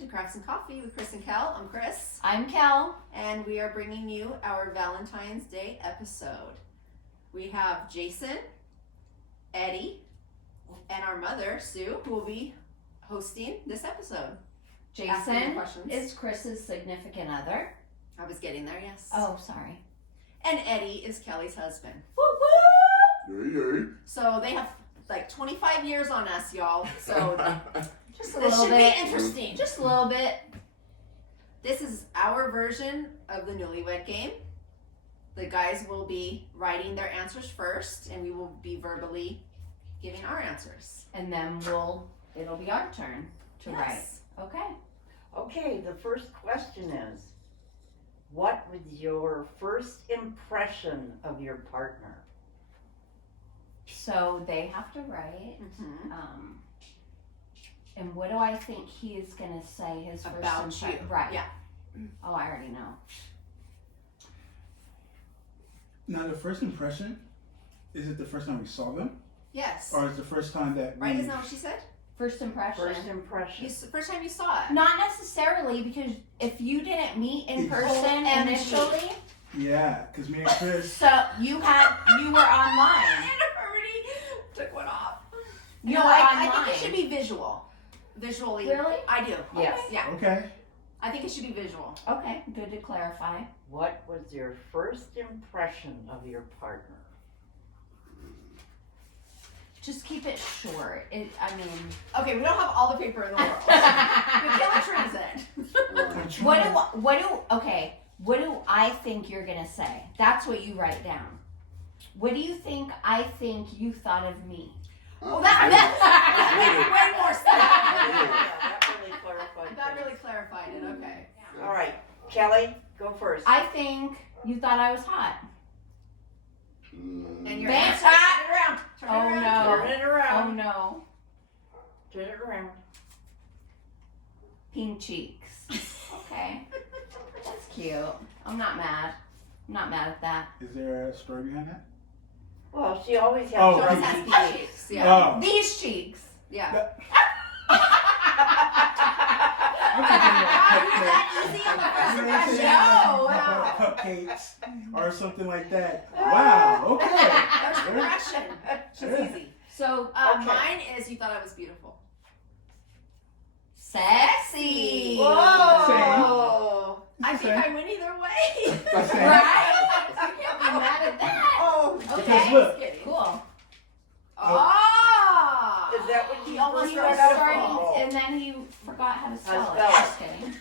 to Crafts and Coffee with Kris and Kel. I'm Kris. I'm Kel. And we are bringing you our Valentine's Day episode. We have Jason, Eddie, and our mother, Sue, who will be hosting this episode. Jason is Chris's significant other. I was getting there, yes. Oh, sorry. And Eddie is Kelly's husband. Woo woo! Yay. So they have like 25 years on us, y'all. So Just a this little should bit. be interesting. Just a little bit. This is our version of the Newlywed Game. The guys will be writing their answers first, and we will be verbally giving our answers. And then it'll be our turn to write. Okay. Okay, the first question is, what was your first impression of your partner? So they have to write. Mm-hmm. And what do I think he is going to say his first About impression? you. Right. Yeah. Oh, I already know. Now, the first impression, is it the first time we saw them? Yes. Or is it the first time that we... Right, isn't that what she said? First impression. First impression. First time you saw it. Not necessarily, because if you didn't meet in person OMG. initially, Yeah, because me and Kris... so you were online. I already took one off. You No, were I online. think it should be visually. Visually. Really? I do. Yes. Yeah. Okay. I think it should be visual. Okay, good to clarify. What was your first impression of your partner? Just keep it short. Okay, we don't have all the paper in the world. We can't transit. What do I think you're gonna say? That's what you write down. What do you think I think you thought of me? Well, that's way more stuff. That really clarified That things. really clarified it. Okay. All right, Kelly, go first. I think you thought I was hot. And your Thanks. answer. Turn it around. Turn it Oh, around. no. Turn it Oh around. no. Turn it around. Pink cheeks. Okay. That's cute. I'm not mad. I'm not mad at that. Is there a story behind that? Well, she always has Oh, She always pink has rosy pink cheeks. cheeks. Yeah. Oh. These cheeks. Yeah. I'm thinking That easy on the first You know what I'm impression. saying? No. Like cupcakes or something like that. Wow, okay. First impression. She's easy. So Okay. Mine is you thought I was beautiful. sexy. Whoa! I think I win either way. Right? You can't be mad at that. Oh, Because Okay. look, Just kidding. Cool. Ah. is that what He you almost He first was started started out starting, and then he forgot how to spell it. spell it. Just kidding.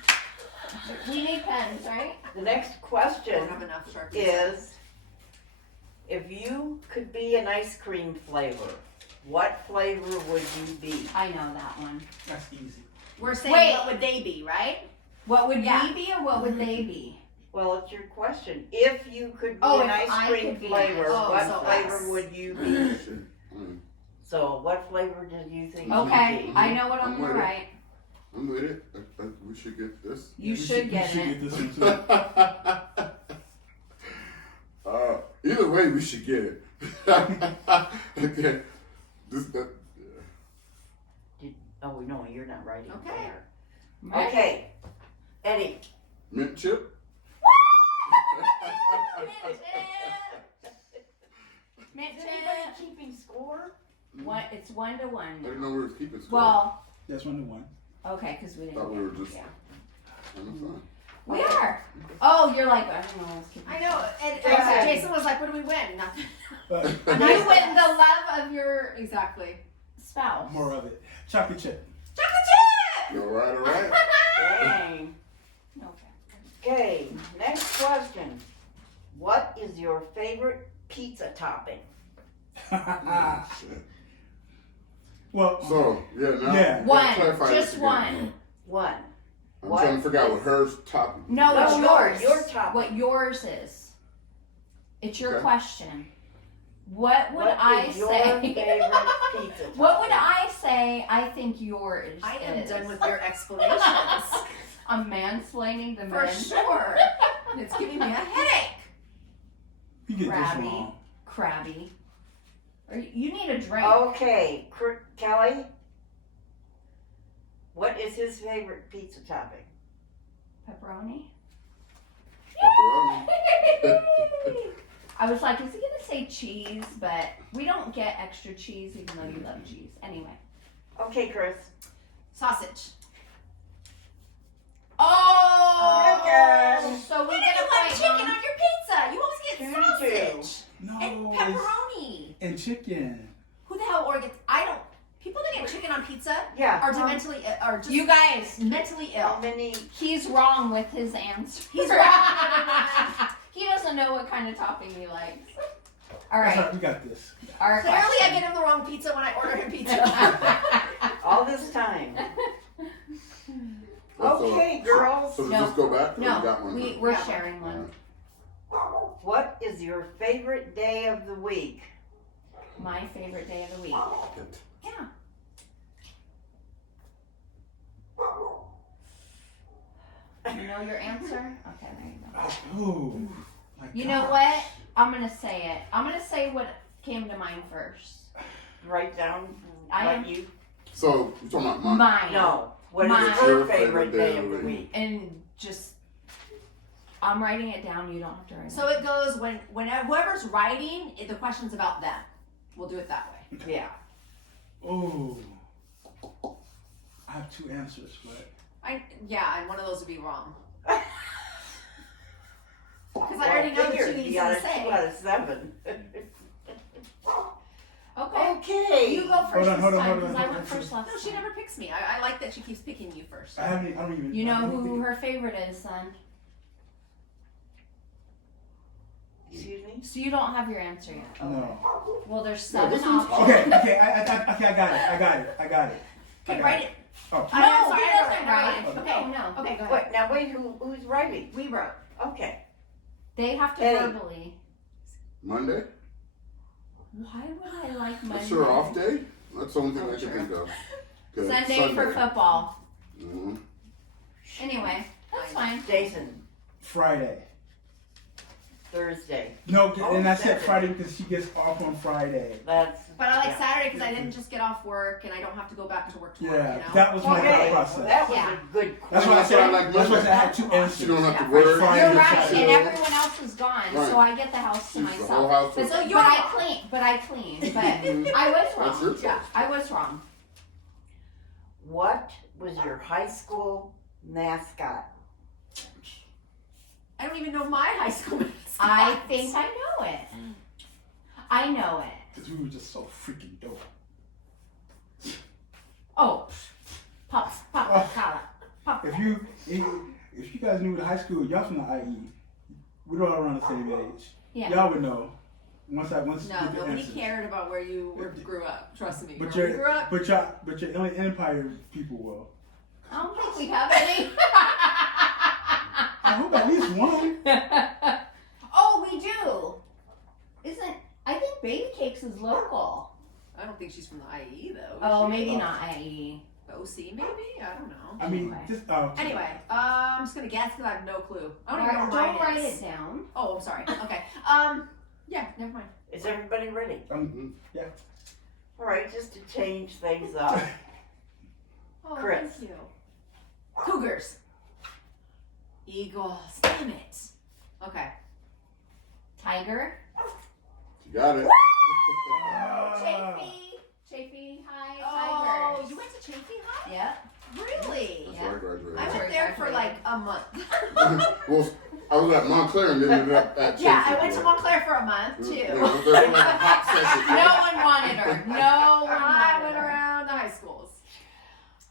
We need pens, right? The next I question don't have enough Sharpies. is, if you could be an ice cream flavor, what flavor would you be? I know that one. that's easy. We're saying Wait. what would they be, right? What would Yeah. we be, or what would they be? Well, it's your question. If you could be Oh, an if ice I cream could be an flavor, ice- Oh, what so flavor us. would you be? So, what flavor do you think Okay, you'd be? I know what I'm I'm gonna with it. write. I'm with it. We should get this. You We should get we it. should get this one too. Either way, we should get it. Okay. Oh, no, you're not writing. Okay. there. Right? Okay. Eddie. Mint chip. Mint Is chip. anybody keeping score? It's 1-1 I didn't now. know we were keeping score. Well, That's 1-1. okay, because we didn't. Thought we were just- Yeah. I'm fine. We are. Oh, you're like, I don't know. I was keeping I know. And Okay. Jason was like, "What do we win? Nothing." But You win the love of your Exactly. spouse. more of it. Chocolate chip. Chocolate All right, all right. Dang. Okay. Okay, next question. What is your favorite pizza topping? Shit. Well, So, yeah, now. Yeah. One, clarify just this again. one. One. I'm What? trying to figure out what hers topping. No, No, it's no, yours. your topic. What yours is. It's your Okay. question. What would What I is your say? favorite pizza topping? What would I say? I think yours I am is. done with your explanations. I'm mansplaining the For men. sure. And it's giving me a headache. you get this Crabby. wrong. Crabby. Or you need a drink. Okay, Kelly. What is his favorite pizza topping? Pepperoni. Pepperoni. I was like, is he gonna say cheese? But we don't get extra cheese, even though you love cheese. Anyway. Okay, Chris. Sausage. Oh! Chicken. So we You get didn't a want point, chicken Mom. on your pizza. You always get 2-2. sausage No. and it's- pepperoni. And chicken. Who the hell gets? I don't. People that get chicken on pizza Yeah. are mentally are just You guys, mentally How ill. many? he's wrong with his answer. He's wrong. He doesn't know what kind of topping he likes. All That's right. right, we got this. Our Clearly, I question. get him the wrong pizza when I order him pizza. All this time. So- Okay, girls. So does No. this go back? Or you No, got one? we're Yeah. sharing one. What is your favorite day of the week? My favorite day of the week. Yeah. You know your answer? Okay, there you go. Oh, my You God. know what? I'm gonna say it. I'm gonna say what came to mind first. Write down I what am- you. So you're talking about mine. Mine. No. What is Mine. your favorite day of the week? And just, I'm writing it down. You don't have to write it. So it goes when whoever's writing, the question's about them. We'll do it that way. Yeah. Oh, I have two answers, but And one of those would be wrong. Because I already know the two figured that he's you got gonna a 2 say. out of 7. Okay. Okay. You go first Hold on, this time hold on, because I hold on. went first last No, she time. never picks me. I like that she keeps picking you first. I don't even. You know I don't who think- her favorite is, son. Excuse me? So you don't have your answer yet. No. Well, there's Yeah, 7 this one's options. Okay, I got it. Okay, write it. Oh, I'm No, sorry, he I wrote doesn't it. write. Okay. No. Okay, go ahead. Wait, now wait, who's writing? We wrote. Okay. They have to Hey. verbally. Monday? Why would I like Monday? That's your off day? That's the only thing Oh, I can sure. think of. Good. Sunday for football. Mm-hmm. Anyway, that's fine. Jason, Friday. Thursday. No, Oh, and I said Saturday. Friday because she gets off on Friday. That's. But I like yeah. Saturday because I didn't just get off work and I don't have to go back to work tomorrow. Yeah, You know? that was my Okay, thought process. well, that was Yeah. a good That's why I That's said. why I like That's why I said I had Monday. two answers. You don't have to Yeah. work. Friday You're to right, Saturday. and everyone else is gone, Right. so I get the house to She's the whole myself. house. But, was- So but you're I wrong. clean. But I clean. But Mhm. I was That's wrong. your Yeah, choice. I was wrong. What was your high school mascot? I don't even know my high school mascot. I think I know it. I know it. Because we were just so freaking dope. Oh, pop, collar, pop. If you guys knew the high school, y'all from the IE, we're all around the same age. Yeah. Y'all would know. Once No, you get the nobody answers. cared about where you grew up. Trust me. But Where we your grew up. but your Inland Empire people will. I don't think we have any. I hope at least one. Oh, we do. I think Baby Cakes is local. I don't think she's from the IE though. is Oh, she? maybe not IE. OC maybe? I don't know. I mean, Anyway. just Anyway, I'm just gonna guess because I have no clue. I don't All even know right, what don't mine write is. it down. Oh, I'm sorry. Okay. Yeah, never mind. Is everybody ready? yeah. All right, just to change things up. Oh, Chris. thank you. Cougars. Eagles. Damn it. Okay. Tiger. You got it. Chafee High Oh, Tigers. you went to Chafee High? Yep. Really? That's Yeah. where I graduated. I That's went where there you for graduated. like a month. Well, I was at Montclair and then ended up at Yeah, Chafee, I went to yeah. Montclair for a month too. Yeah, I was there for like a hot second. No one wanted her. No one I wanted went her. around the high schools.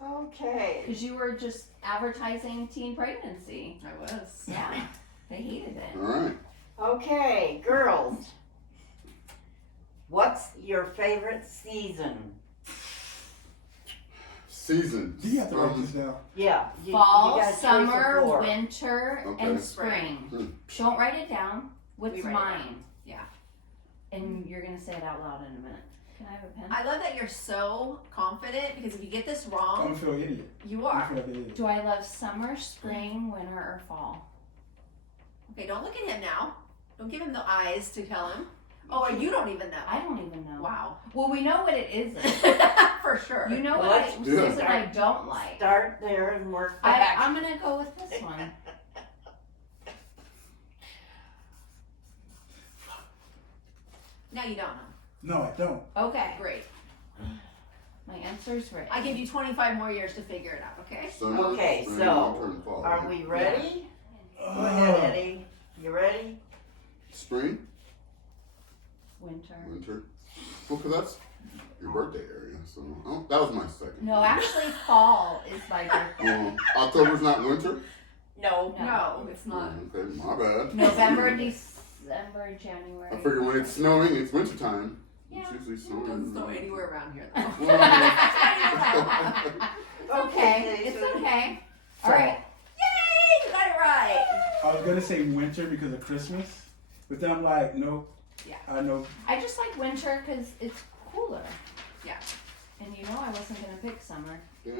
Okay. Because you were just advertising teen pregnancy. I was. Yeah. They hated it. All right. Okay, girls. What's your favorite season? Do you have to write this down? Yeah. You Fall, got a choice of summer, 4. winter, Okay. and spring. Don't write it down. What's We write it mine? down. Yeah. And you're going to say it out loud in a minute. Can I have a pen? I love that you're so confident because if you get this I'm wrong, gonna feel an idiot. you I'm are. gonna feel like an idiot. Do I love summer, spring, winter, or fall? Okay, don't look at him now. Don't give him the eyes to tell him. Oh, and you don't even know. I don't even know. Wow. Well, we know what it isn't. For sure. You know Well, what let's it do it. is that I don't like. Start there and work back. I'm gonna go with this one. Now you don't know. No, I don't. Okay, Great. my answer's right. I give you 25 more years to figure it out, okay? Summer, Okay, spring, so, winter, and fall, Are right? we ready? Go ahead, Eddie. You ready? Spring, Winter. winter. Well, because that's your birthday area, so that was my second. No, actually, fall is my birthday. October's not winter? No. No, it's not. Okay, my bad. November, December, January. I figure when it's snowing, it's wintertime. Yeah. It's usually It snowing. doesn't snow anywhere around here, though. Well, Okay, it's okay. All right. Yay! You got it right. I was gonna say winter because of Christmas, but then I'm like, no. Yeah. I know. I just like winter because it's cooler. Yeah. And you know I wasn't gonna pick summer. yeah,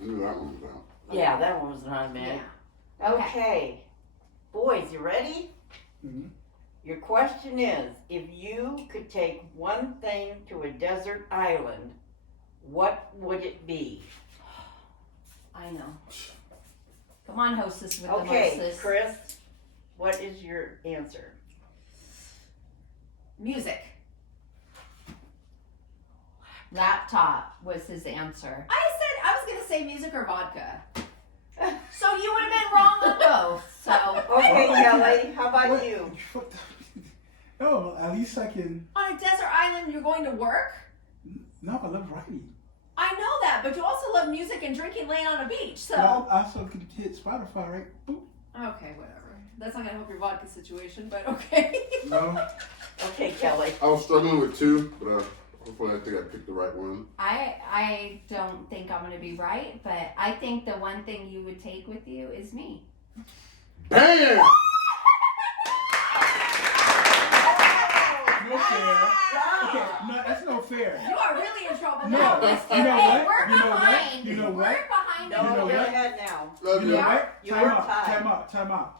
I knew that one was out. Yeah, that one was not bad. Okay. Boys, you ready? Mhm. Your question is, if you could take one thing to a desert island, what would it be? I know. Come on, hostess with the Okay, hostess. Chris, what is your answer? Music. Laptop was his answer. I was gonna say music or vodka. So you would have been wrong on both. So Okay, Kelly, how about What? you? What the- No, at least I can. on a desert island, you're going to work. No, I love writing. I know that, but you also love music and drinking, laying on a beach. So But I also can hit Spotify, right? Boop. okay, whatever. That's not gonna help your vodka situation, but okay. No. Okay, Kelly. I was struggling with two, but hopefully I think I picked the right one. I don't think I'm gonna be right, but I think the one thing you would take with you is me. Bam! No fair. Okay, no, that's no fair. You are really in trouble No, now. you know Listen, what? Hey, we're You know what? behind. You know We're what? behind. No, You know go what? ahead now. Love You you. know what? You're Time out. tied. Time out. Time out.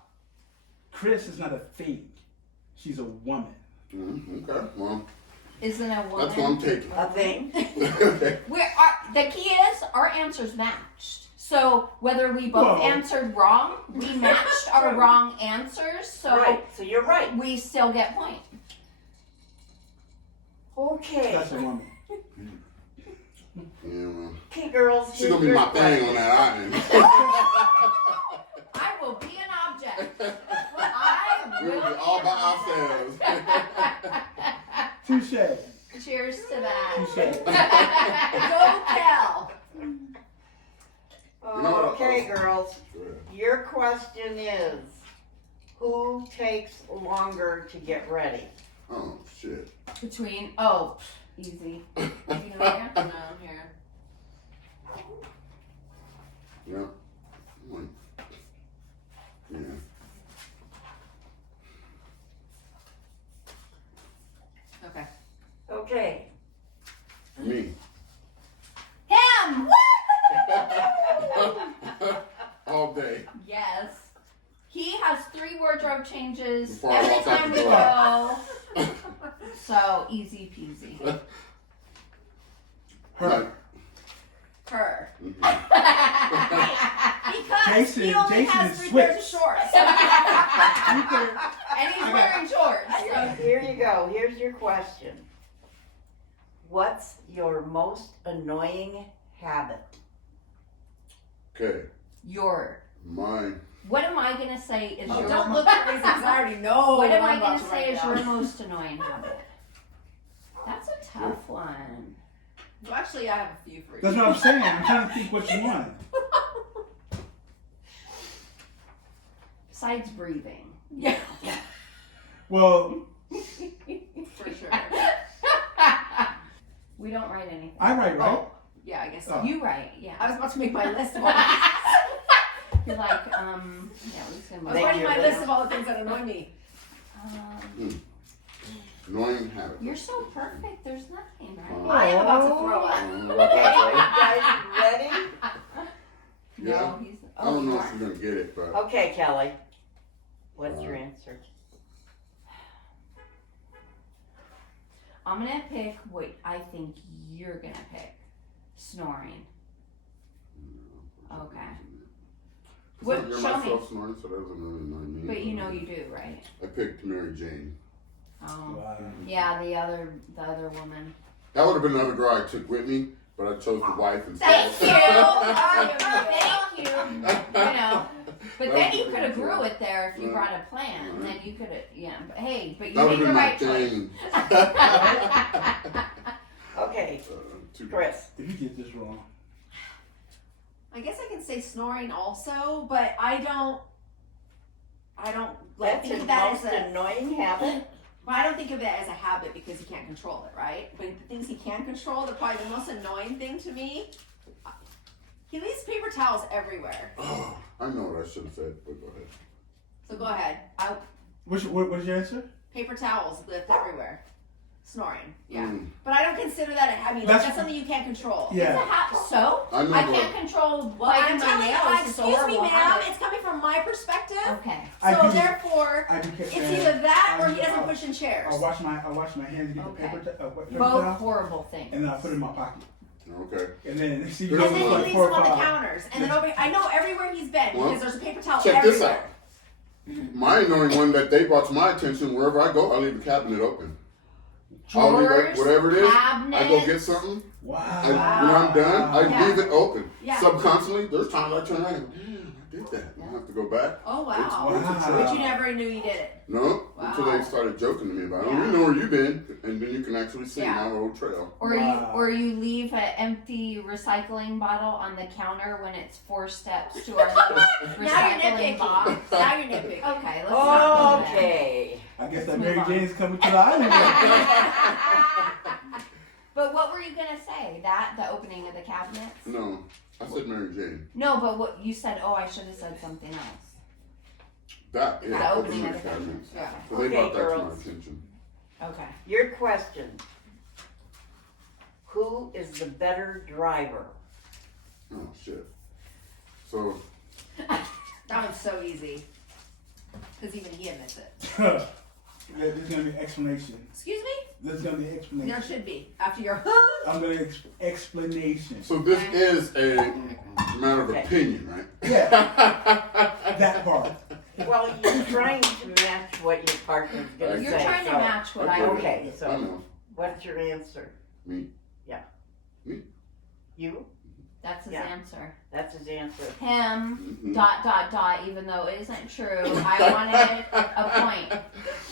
Chris is not a thing. She's a woman. Okay, well, Isn't a woman? that's what I'm taking. A thing? Okay. The key is our answers matched. So whether we both Whoa. answered wrong, we matched our wrong answers. So Right, so you're right. we still get point. Okay. That's a woman. Yeah, well, Okay, girls. she's gonna be my thing on that island. I will be an object. We'll be all by ourselves. Touche. Cheers to that. Touche. Go Kel. You know what? Okay, girls. Good. Your question is, who takes longer to get ready? Oh, shit. Between easy. You know here? No, here. Yeah. Like, yeah. Okay. Okay. Me. Him. All day. Yes. He has 3 wardrobe changes Before I every walk out time the we door. go. So easy peasy. Her. Her. Mhm. Because Jason- he only Jason has is 3 pairs of switched. shorts. And he's wearing shorts. So here you go. Here's your question. What's your most annoying habit? Okay. Mine. What am I gonna say is Oh, your don't look at me because I already know What am I'm I about gonna to say write is down. your most annoying habit? That's a tough one. Well, actually, I have a few for you. That's what I'm saying. I'm trying to think which one. Besides breathing. Yeah, Well, for sure. We don't write anything. I write right. Oh, yeah, I guess so. Oh. You write, yeah. I was about to make my list of all the You're like, yeah, we're just gonna I was Thank writing you. my list of all the things that annoy me. Annoying habit. You're so perfect. There's nothing, right? I am about to throw up. Okay, are you guys ready? Yeah. No, he's. I don't know you if are. she's gonna get it, but Okay, Kelly. What's your answer? I'm gonna pick what I think you're gonna pick. Snoring. Okay. What- You're show myself snoring, so that doesn't really annoy me. But you know you do, right? I picked Mary Jane. Oh. Wow. Yeah, the other woman. That would have been another girl I took with me, but I chose the wife instead. Thank you. Thank you. You know. But then you could have grew it there if you brought a plan. And then you could have, yeah. But hey, but you That would made have the been my right choice. thing. Okay, Too Chris. If you get this wrong, I guess I can say snoring also, but I don't like That's think his of that most as a. annoying habit. But I don't think of it as a habit because he can't control it, right? But the things he can control, they're probably the most annoying thing to me. He leaves paper towels everywhere. Oh, I know what I should have said, but go ahead. So go ahead. what's your answer? Paper towels left everywhere. Snoring. Yeah. Mm. But I don't consider that a habit. Like, that's something you can't control. Yeah. So I know I what- can't control Well, biting I'm my telling you, nails. It's a excuse me, horrible ma'am. habit. It's coming from my perspective. Okay. I So do- therefore, I do it's either that or he doesn't push in chairs. I'll wash my hands, get Okay. the paper Both towel, horrible things. and then I put it in my pocket. Okay. And then see, And And then he like leaves 4 them or on the 5. counters. And then over, I know everywhere he's been Well, because there's a paper towel Check everywhere. this out. My annoying one that they brought to my attention, wherever I go, I leave the cabinet open. I'll leave Drawers, it, whatever it is, cabinets. I go get something. Wow. And when I'm done, I Yeah. leave it open. Yeah. Subconsciously, there's times I turn around and go, damn, I did that. I have to go back. Oh, wow. It's a Wow. trip. But you never knew you did it. No, until Wow. they started joking to me about it. Yeah. You know where you've been, and then you can actually see Yeah. my old trail. Wow. Or you leave an empty recycling bottle on the counter when it's 4 steps to our little Now you're recycling nitpicking. box. Now you're nitpicking. Okay, let's not do that. Okay. I guess Let's that move Mary on. Jane's coming to the island. But what were you gonna say? The opening of the cabinets? No, I said Mary Jane. No, but what you said? Oh, I should have said something else. That, The yeah, opening opening of the cabinets. Yeah. So they Okay, brought that to my girls. attention. Okay. Your question. Who is the better driver? Oh, shit. So, That one's so easy. Because even he admits it. There's gonna be an explanation. Excuse me? There's gonna be an explanation. There should be. After your I'm gonna explanation. so this is a matter of Okay. opinion, right? Yeah, that part. Well, you're trying to match what your partner's gonna Okay. You're say. trying to so match what I Okay, think. so- I know. What's your answer? Me. Yeah. Me. You? That's his Yeah. answer. That's his answer. Him. Mhm. Dot. Even though it isn't true, I wanted a point.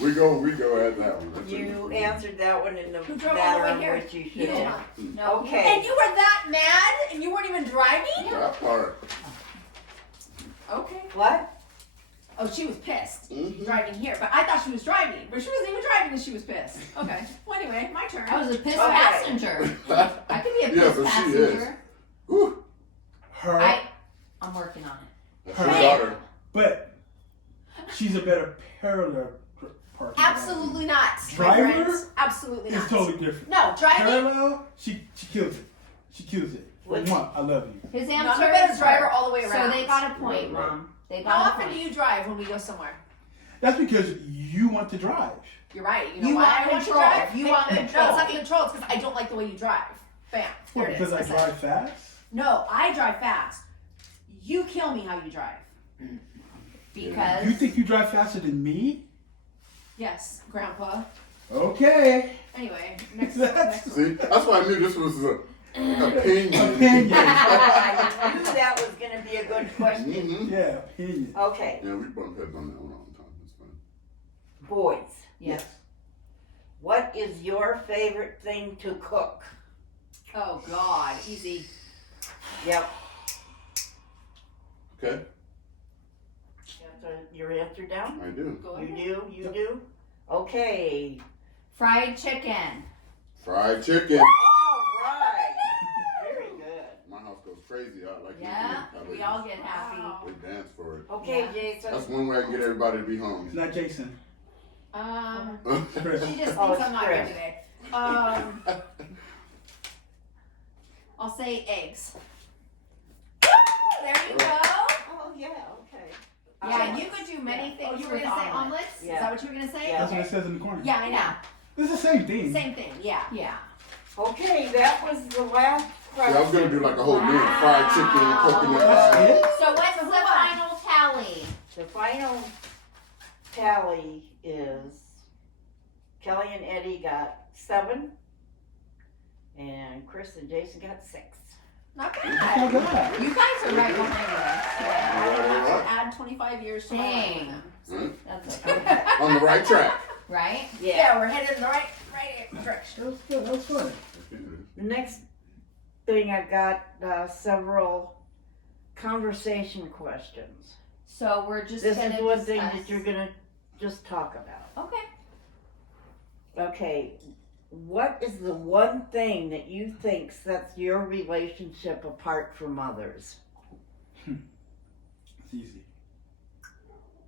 We go at that one. That's You it. answered that one in the Who drove all manner the way in here? which you You should did have. not. No. Okay. And you were that mad and you weren't even driving? That part. Okay. What? Oh, she was pissed. Mhm. Driving here. But I thought she was driving. But she wasn't even driving and she was pissed. Okay. Well, anyway, my turn. I was a pissed Okay. passenger. I could be a Yeah, pissed but she passenger. Whew. Her, I'm working on it. That's your Hey. daughter. but she's a better parallel parking. Absolutely not. my Driver? friends. Absolutely not. It's totally different. No, driving. Parallel, she kills it. She kills it. What? Mwah, I love you. His No, I'm answer a better is driver her. all the way So around. they got a point, Right. Mom. They How got a often point. do you drive when we go somewhere? That's because you want to drive. You're right. You know You why want I want to control. drive? You want No, control. it's not control. It's because I don't like the way you drive. Bam. There What, it is. because I said it. drive fast? No, I drive fast. You kill me how you drive. Because You think you drive faster than me? Yes, Grandpa. Okay. Anyway, next That's- one. See, that's why I knew this was an opinion. Opinion. I knew that was gonna be a good question. Mhm. Yeah, opinion. Okay, Yeah, we bump heads on that one all the time. It's fun. boys, yes. what is your favorite thing to cook? Oh God, easy. Yep. Okay, That's your answer down? I do. Go You ahead. do? You do? Okay. Fried chicken. Fried chicken. All right. Very good. My house goes crazy. I like Yeah, we all get happy. Wow. They dance for it. Okay, Yeah. Jason. That's one way I can get everybody to be It's home. not Jason. Chris. She just Oh, thinks it's I'm not here Chris. today. I'll say eggs. There you go. Oh, yeah, okay. Yeah, you could do many things. Oh, you were with gonna say omelets. omelets? Is Yeah. that what you were gonna say? Yeah. That's Okay. what it says in the corner. Yeah, I know. It's the same thing. Same thing, yeah. Yeah. Okay, that was the last question. Yeah, I was gonna do like a whole meal, fried chicken, coconut. That's it? So what's the Move on. final tally? The final tally is Kelly and Eddie got 7, and Kris and Jason got 6. Not Not bad. bad. You guys are right behind us. Yeah, I would have Alright. to add 25 years to my life with Dang. them. Right? That's okay. On the right track. Right? Yeah, we're headed in the right direction. That was good. That was fun. The next thing I've got several conversation questions. So we're just This gonna is one discuss. thing that you're gonna just talk about. Okay. Okay, what is the one thing that you think sets your relationship apart from others? It's easy.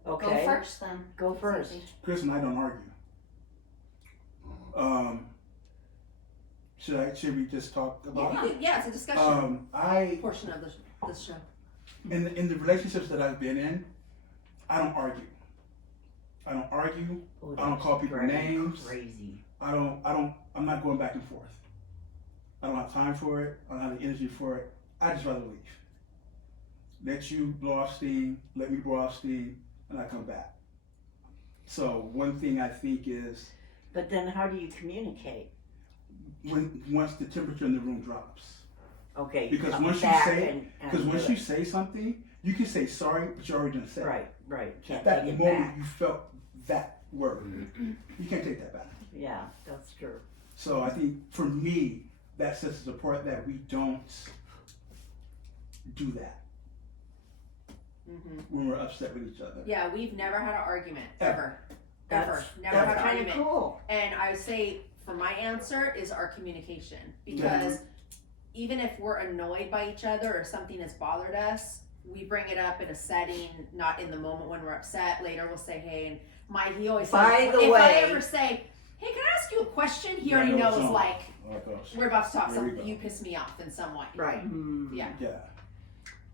Okay, Go first then. Go It's first. easy. Chris and I don't argue. Should we just talk about it? Yeah, it's a discussion I portion of this show. in the relationships that I've been in, I don't argue. I don't argue. Oh, I don't call that's people driving me names. Crazy. I'm not going back and forth. I don't have time for it. I don't have the energy for it. I just rather leave. Let you blow off steam, let me blow off steam, and I come back. So one thing I think is But then how do you communicate? once the temperature in the room drops. Okay, Because come once you back say- and Because do once it. you say something, you can say sorry, but you're already gonna say it. Right, At can't that take it moment, back. you felt that word. You can't take that back. Yeah, that's true. So I think for me, that sets us apart that we don't do that Mm-hmm. when we're upset with each other. Yeah, we've never had an argument. Ever. That's, Never had an that's kind of argument. cool. And I would say for my answer is our communication. Because even if we're annoyed by each other or something has bothered us, we bring it up in a setting, not in the moment when we're upset. Later we'll say, hey, and he always By says, the if I way- ever say, hey, can I ask you a question? He Yeah, already I know knows, it's on. like, Oh gosh. we're about to talk There we something. go. You piss me off in some way. Right. Yeah. Yeah.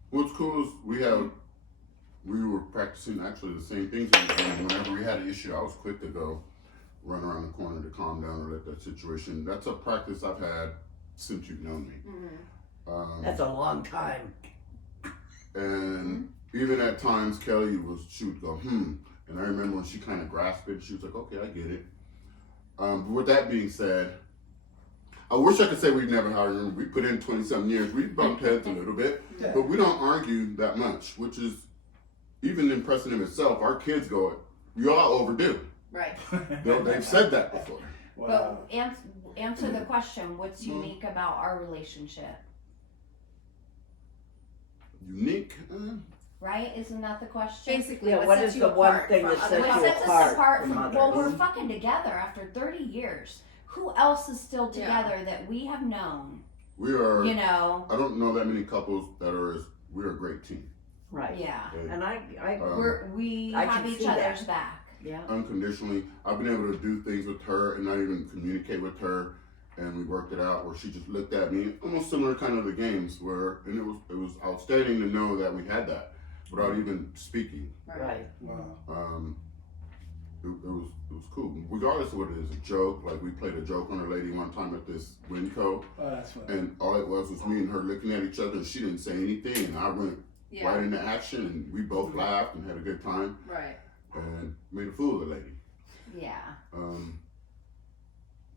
What's cool is we were practicing actually the same things. And whenever we had an issue, I was quick to go run around the corner to calm down or let that situation. That's a practice I've had since you've known me. Mm-hmm. That's a long time. And even at times, she would go, And I remember when she kind of grasped it, she was like, okay, I get it. But with that being said, I wish I could say we've never had an argument. We put in 20-something years. We bumped heads a little bit, Yeah. but we don't argue that much, which is even impressive in itself. Our kids go, we all overdo. Right. They've said that before. Wow. But answer the question. What's unique about our relationship? Unique? Right? Isn't that the question? Basically, Yeah, what what sets is you the one apart thing from that other sets What you people? sets us apart apart from from, well, others? we're fucking together after 30 years. Who else is still Yeah. together that we have known? We are, You know? I don't know that many couples that are we're a great team. Right. Yeah. And I We I have can each see other's that. back. yeah. Unconditionally. I've been able to do things with her and not even communicate with her, and we worked it out where she just looked at me, almost similar kind of the games where, and it was outstanding to know that we had that without even speaking. Right. Wow. It was cool. Regardless of what it is, a joke. Like we played a joke on a lady one time at this Winco, Oh, that's funny. and all it was me and her looking at each other, and she didn't say anything, and I went Yeah. right into action, and we both laughed and had a good time, Right. and made a fool of the lady. Yeah. Um,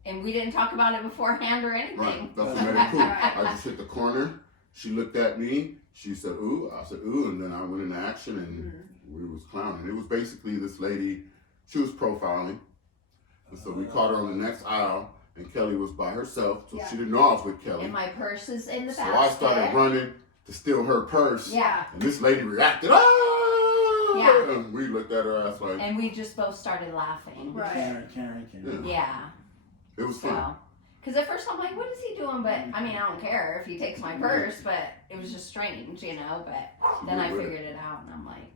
And we didn't talk about it beforehand or anything. Right, that's what made it cool. I just hit the corner. She looked at me. She said, ooh. I said, ooh. And then I went into action and we was clowning. It was basically this lady, she was profiling. And so we caught her on the next aisle and Kelly was by herself. So she didn't know I was with Kelly. And my purse is in the So basket. I started running to steal her purse. Yeah. And this lady reacted, ah! Yeah. And we looked at her ass like, And we just both started laughing. Right. Karen. Yeah. it was fun. So, because at first I'm like, what is he doing? But I mean, I don't care if he takes my purse, but it was just strange, you know. But then I figured it out, and I'm like,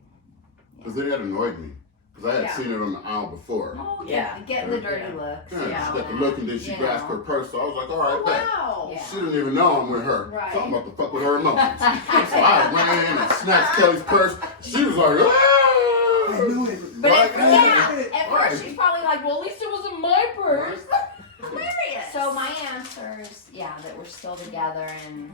Because it had annoyed me. Because I had Yeah. seen it on the aisle before. oh, Yeah. getting the dirty looks. Yeah, Yeah, she got the look and then she you grasped know. her purse. So I was like, all right, Oh, bet. wow. Yeah. She didn't even know I'm with her. Right. So I'm about to fuck with her emotions. So I went in and snatched Kelly's purse. She was like, ah! I knew it. But Right? at Right. first she's probably like, well, at least it wasn't my purse. we're still together, and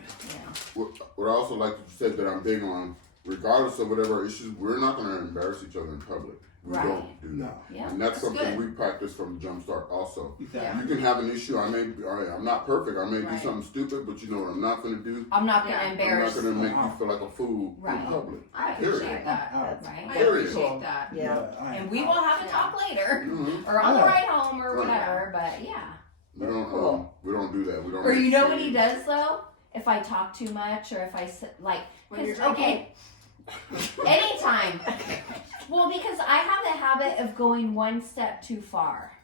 What I also like that you said that I'm big on, regardless of whatever issues, we're not going to embarrass each other in public. We Right. don't do that. No. Yeah, And that's something good. we practice from Jumpstart also. Exactly. You can have an issue. I'm not perfect. I may do Right. something stupid, but you know what I'm not going to do? I'm not gonna Yeah. I'm embarrass. not going to make you feel like a fool Right. in public. I Period. appreciate that. Out. Right. I Period. appreciate that. Yeah. And we will have a talk later, Mhm. or on the Yeah. ride home, or Right. whatever. But yeah. We don't. Cool. We don't do that. We don't. Or make you know what he scenes. does though? If I talk too much, or if I like, When you're 'cause, okay, anytime. Well, because I have the habit of going one step too far,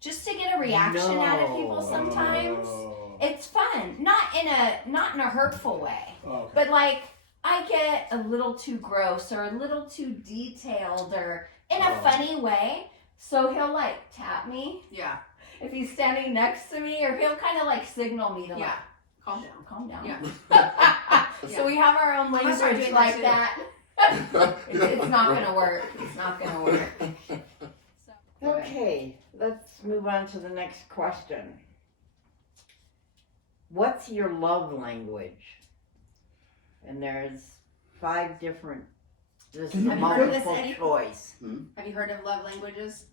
just to get a reaction out of people. Sometimes Oh. it's fun, not in a hurtful way, Okay. but like I get a little too gross or a little too detailed or in a funny way. So he'll like tap me Yeah. if he's standing next to me, or he'll kind of like signal me to Yeah. like calm down. Yeah. So we have our own I'm gonna start language doing like that that. It's not gonna work. It's not gonna work. Okay, let's move on to the next question. What's your love language? And there's 5 different, this is a Have you heard this, multiple Eddie? choice. Have you heard of love languages?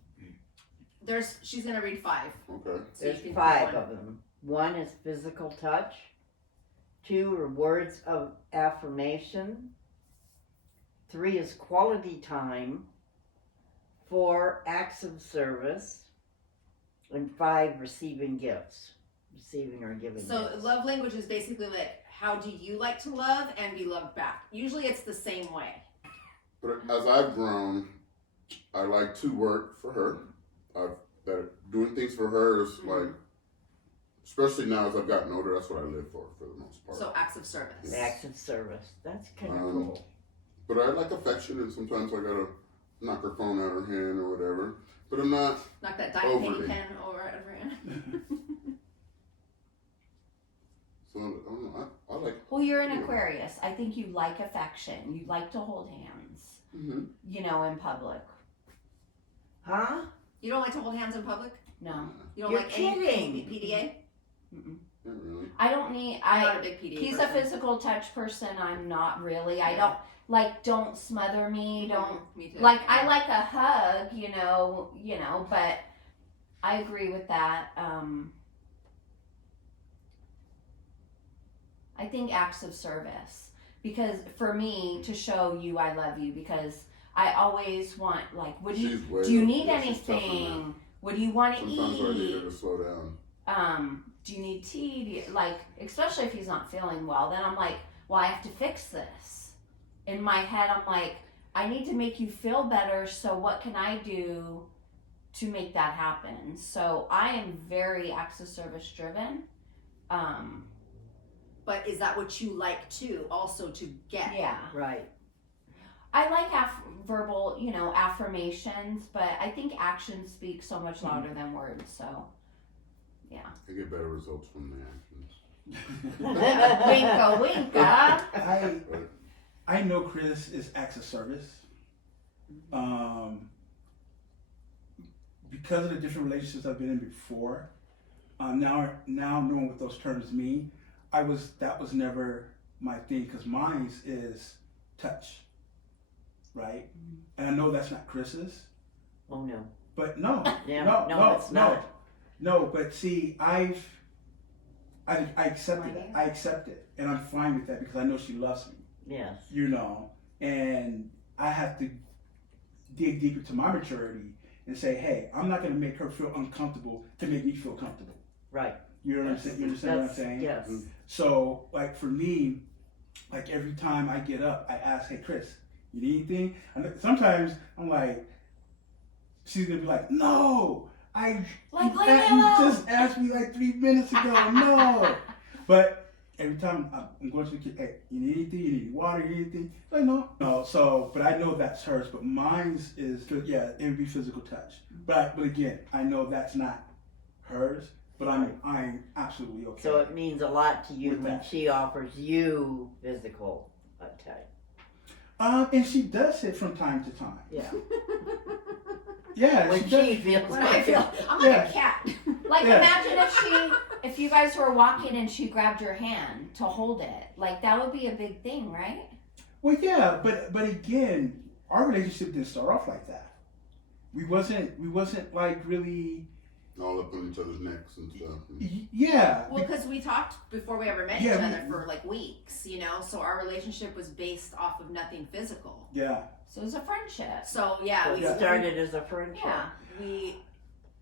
She's gonna read 5. Okay. So you There's can 5 pick one. of them. 1 is physical touch. 2 are words of affirmation. 3 is quality time. 4, acts of service. And 5, receiving gifts. Receiving or giving So gifts. love language is basically like, how do you like to love and be loved back? Usually it's the same way. But as I've grown, I like to work for her. Doing things for her is like, especially now as I've gotten older, that's what I live for the most part. So acts of service. Acts of service. That's kind of cool. But I like affection, and sometimes I gotta knock her phone out of her hand or whatever. But I'm not. Knock that diamond painting Overly. pen over at her hand. So I don't know. I like. Well, you're an Aquarius. I think you like affection. You like to hold hands. Mm-hmm. In public. Huh? You don't like to hold hands in public? No, You don't You're like kidding. any PDA? Not really. I don't need. I'm not a big PDA He's person. a physical touch person. I'm not really. I don't like. Don't smother me. Don't. Me too. Like I like a hug, but I agree with that. I think acts of service, because for me to show you I love you, because I always want like, what do you She's way do? You up need there. She's tougher than anything? What do you want to Sometimes I need her eat? to slow down. Do you need tea? Do you, like, especially if he's not feeling well, then I'm like, well, I have to fix this. In my head, I'm like, I need to make you feel better, so what can I do to make that happen? So I am very acts of service driven. But is that what you like too, also to get? Yeah. Right. I like verbal, affirmations, but I think actions speak so much louder than words, so. I get better results from the actions. Winka, winka. I know Kris is acts of service. Because of the different relationships I've been in before, now knowing what those terms mean, that was never my thing, because mine is touch, right? And I know that's not Kris's, Oh no. but no, Yeah, no, it's not. No, but see, I accepted it. I accept it, and I'm fine with that because I know she loves me. Yes. And I have to dig deep into my maturity and say, hey, I'm not going to make her feel uncomfortable to make me feel comfortable. Right. You understand what I'm saying? Yes. So, like for me, like every time I get up, I ask, hey, Kris, you need anything? And sometimes I'm like, she's going to be like, no. Like, You leave me alone. just asked me like 3 minutes ago. No. But every time I'm going to the kid, hey, you need anything? You need water? You need anything? Like, no. So, but I know that's hers. But mine's is, it would be physical touch. But again, I know that's not hers. But I'm absolutely okay. So it means a lot to you With when that. she offers you physical touch. And she does it from time to time. Yeah. Yeah, When she does. she feels When I like feel, it. I'm like Yeah. a cat. Like Yeah. imagine if you guys were walking and she grabbed your hand to hold it, like that would be a big thing, right? Well, yeah, but again, our relationship didn't start off like that. We wasn't like really. All up on each other's necks and stuff. Yeah. Well, because we talked before we ever met Yeah, each other for like weeks, you know, so our relationship was based off of nothing physical. Yeah. So it was a friendship. So yeah, We started as a friendship. Yeah.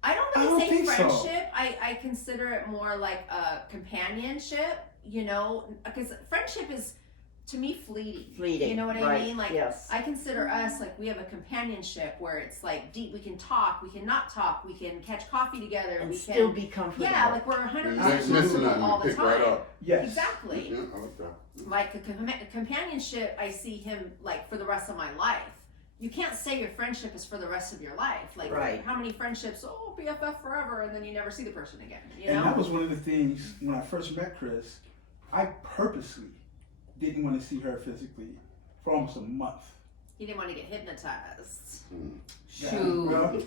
I don't I really don't say think so. friendship. I consider it more like a companionship, you know, because friendship is, to me, fleeting. You know what I right. mean? Like, yes. I consider us like we have a companionship where it's like deep. We can talk, we can not talk, we can catch coffee together, and we still can be comfortable. yeah, like we're 100% You're missing comfortable nothing. all You the pick time. right up. Yes. Exactly. Yeah, I like that. Like a companionship, I see him like for the rest of my life. You can't say your friendship is for the rest of your life. Like, Right. how many friendships? Oh, BFF forever, and then you never see the person again. You And know? that was one of the things when I first met Kris. I purposely didn't want to see her physically for almost a month. He didn't want to get hypnotized. Shoot. Well,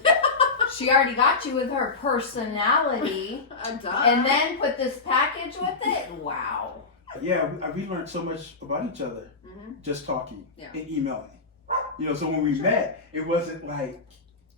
She already got you with her personality Duh. and then put this package with it. Wow. yeah, we learned so much about each other Mhm. just talking Yeah. and emailing. You know, so when we met, it wasn't like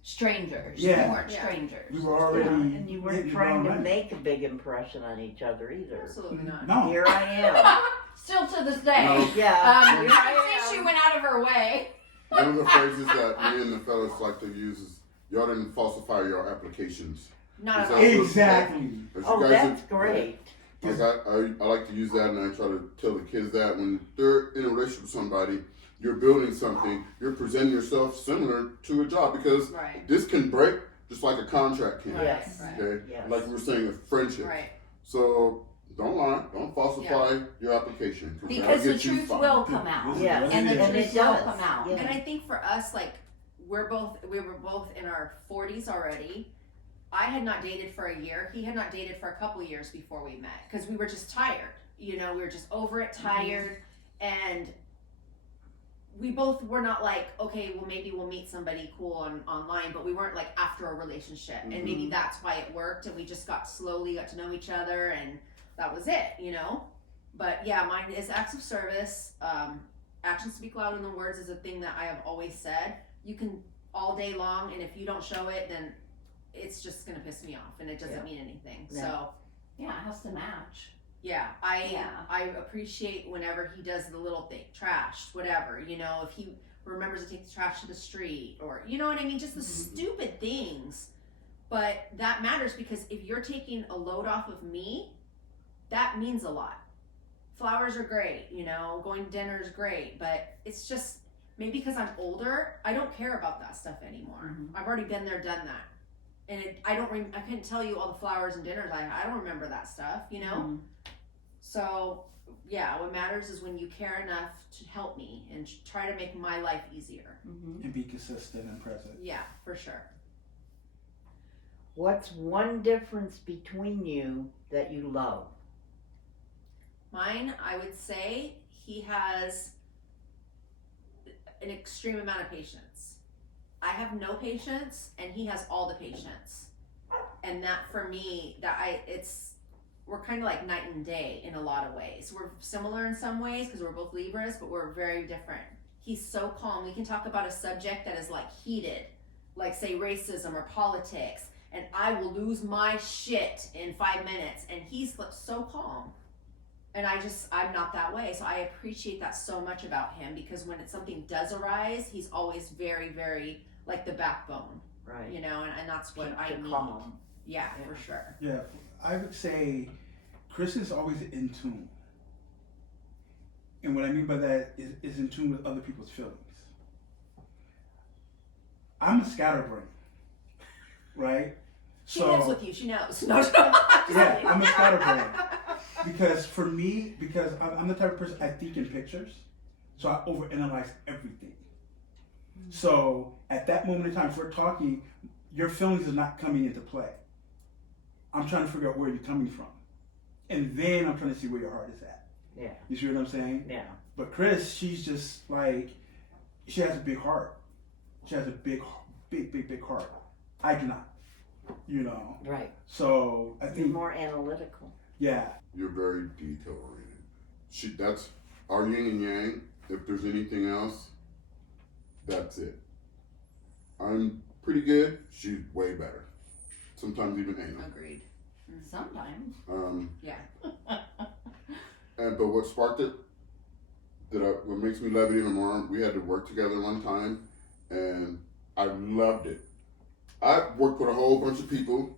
Strangers. Yeah. You weren't Yeah. strangers. we were already. And you weren't hitting the trying ground to running. make a big impression on each other either. Absolutely not. No. Here I am. Still to this day. No. Yeah. You here can I see she am. went out of her way. One of the phrases that me and the fellas like to use is, y'all didn't falsify your applications. Not at all. Exactly. As you Oh, guys that's have- great. Like I like to use that, and I try to tell the kids that when they're in a relationship with somebody, you're building something, you're presenting yourself similar to a job, because Right. this can break just like a contract can. Yes. Right. Okay? Yes. Like we were saying, a friendship. Right. So don't lie, don't falsify your application. Because that'll the get you truth fired. will come out. Yes. And the Yeah. And it truth will does. come out. Yeah. And I think for us, like, we were both in our 40s already. I had not dated for a year. He had not dated for a couple of years before we met, because we were just tired. You know, we were just over it, tired, and we both were not like, okay, well, maybe we'll meet somebody cool online, but we weren't like after a relationship. And maybe that's why it worked, and we just got to know each other, and that was it, you know? But yeah, mine is acts of service. Actions speak louder than words is a thing that I have always said. You can all day long, and if you don't show it, then it's just gonna piss me off, and it doesn't mean anything. Yeah. So Yeah, it has to match. yeah, I appreciate whenever he does the little thing, trash, whatever, you know, if he remembers to take the trash to the street, or you know what I mean, just the stupid things. But that matters, because if you're taking a load off of me, that means a lot. Flowers are great, you know, going to dinner is great, but it's just maybe because I'm older, I don't care about that stuff anymore. I've already been there, done that. And I couldn't tell you all the flowers and dinners I don't remember that stuff, you know? So, yeah, what matters is when you care enough to help me and try to make my life easier. And be consistent and present. Yeah, for sure. What's one difference between you that you love? Mine, I would say he has an extreme amount of patience. I have no patience, and he has all the patience. And that for me, we're kind of like night and day in a lot of ways. We're similar in some ways because we're both Libras, but we're very different. He's so calm. We can talk about a subject that is like heated, like say racism or politics, and I will lose my shit in 5 minutes, and he's so calm. And I'm not that way. So I appreciate that so much about him, because when something does arise, he's always very, very like the backbone, Right. you know, and that's what Keep I you need. calm. Yeah, for sure. Yeah, I would say Kris is always in tune. And what I mean by that is in tune with other people's feelings. I'm a scatterbrain, right? She lives with you. She knows. No, Yeah, I'm a scatterbrain. Because for me, because I'm the type of person, I think in pictures, so I overanalyze everything. So at that moment in time, if we're talking, your feelings is not coming into play. I'm trying to figure out where you're coming from. And then I'm trying to see where your heart is at. Yeah. You see what I'm saying? Yeah. But Kris, she's just like, she has a big heart. She has a big heart. I do not. you know. Right. So I Be think, more analytical. yeah, You're very detail oriented. That's our yin and yang. If there's anything else, that's it. I'm pretty good. She's way better. Sometimes even anal. Agreed. Sometimes. Yeah. But what sparked it, what makes me love it even more, we had to work together one time, and I loved it. I've worked with a whole bunch of people.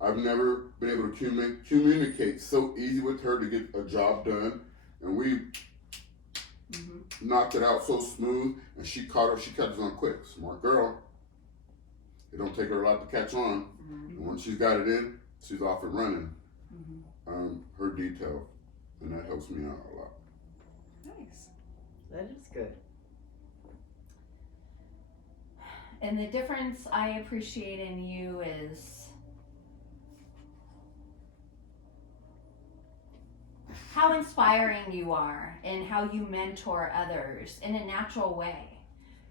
I've never been able to communicate so easy with her to get a job done, and we knocked it out so smooth. And she caught us on quick. Smart girl. It don't take her a lot to catch on. And once she's got it in, she's off and running. Her detail, and that helps me out a lot. Nice. That is good. And the difference I appreciate in you is how inspiring you are and how you mentor others in a natural way.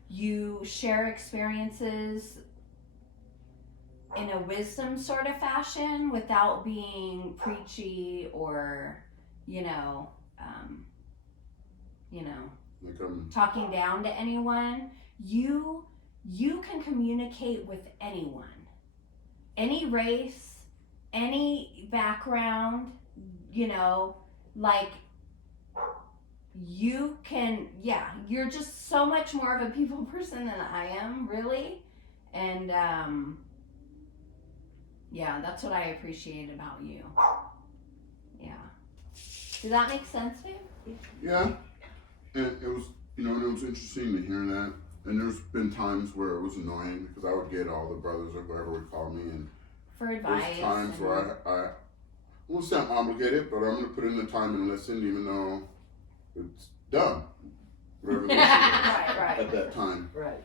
You share experiences in a wisdom sort of fashion without being preachy or, Like talking down to anyone. You can communicate with anyone, any race, any background, like you can, you're just so much more of a people person than I am, really. And that's what I appreciate about you. Yeah. Does that make sense, babe? Yeah, and it was, it was interesting to hear that. And there's been times where it was annoying because I would get all the brothers or whoever would call me, and For advice. there's times where I won't say I'm obligated, but I'm going to put in the time and listen, even though it's dumb. Whatever the issue is Right. at that time. Right.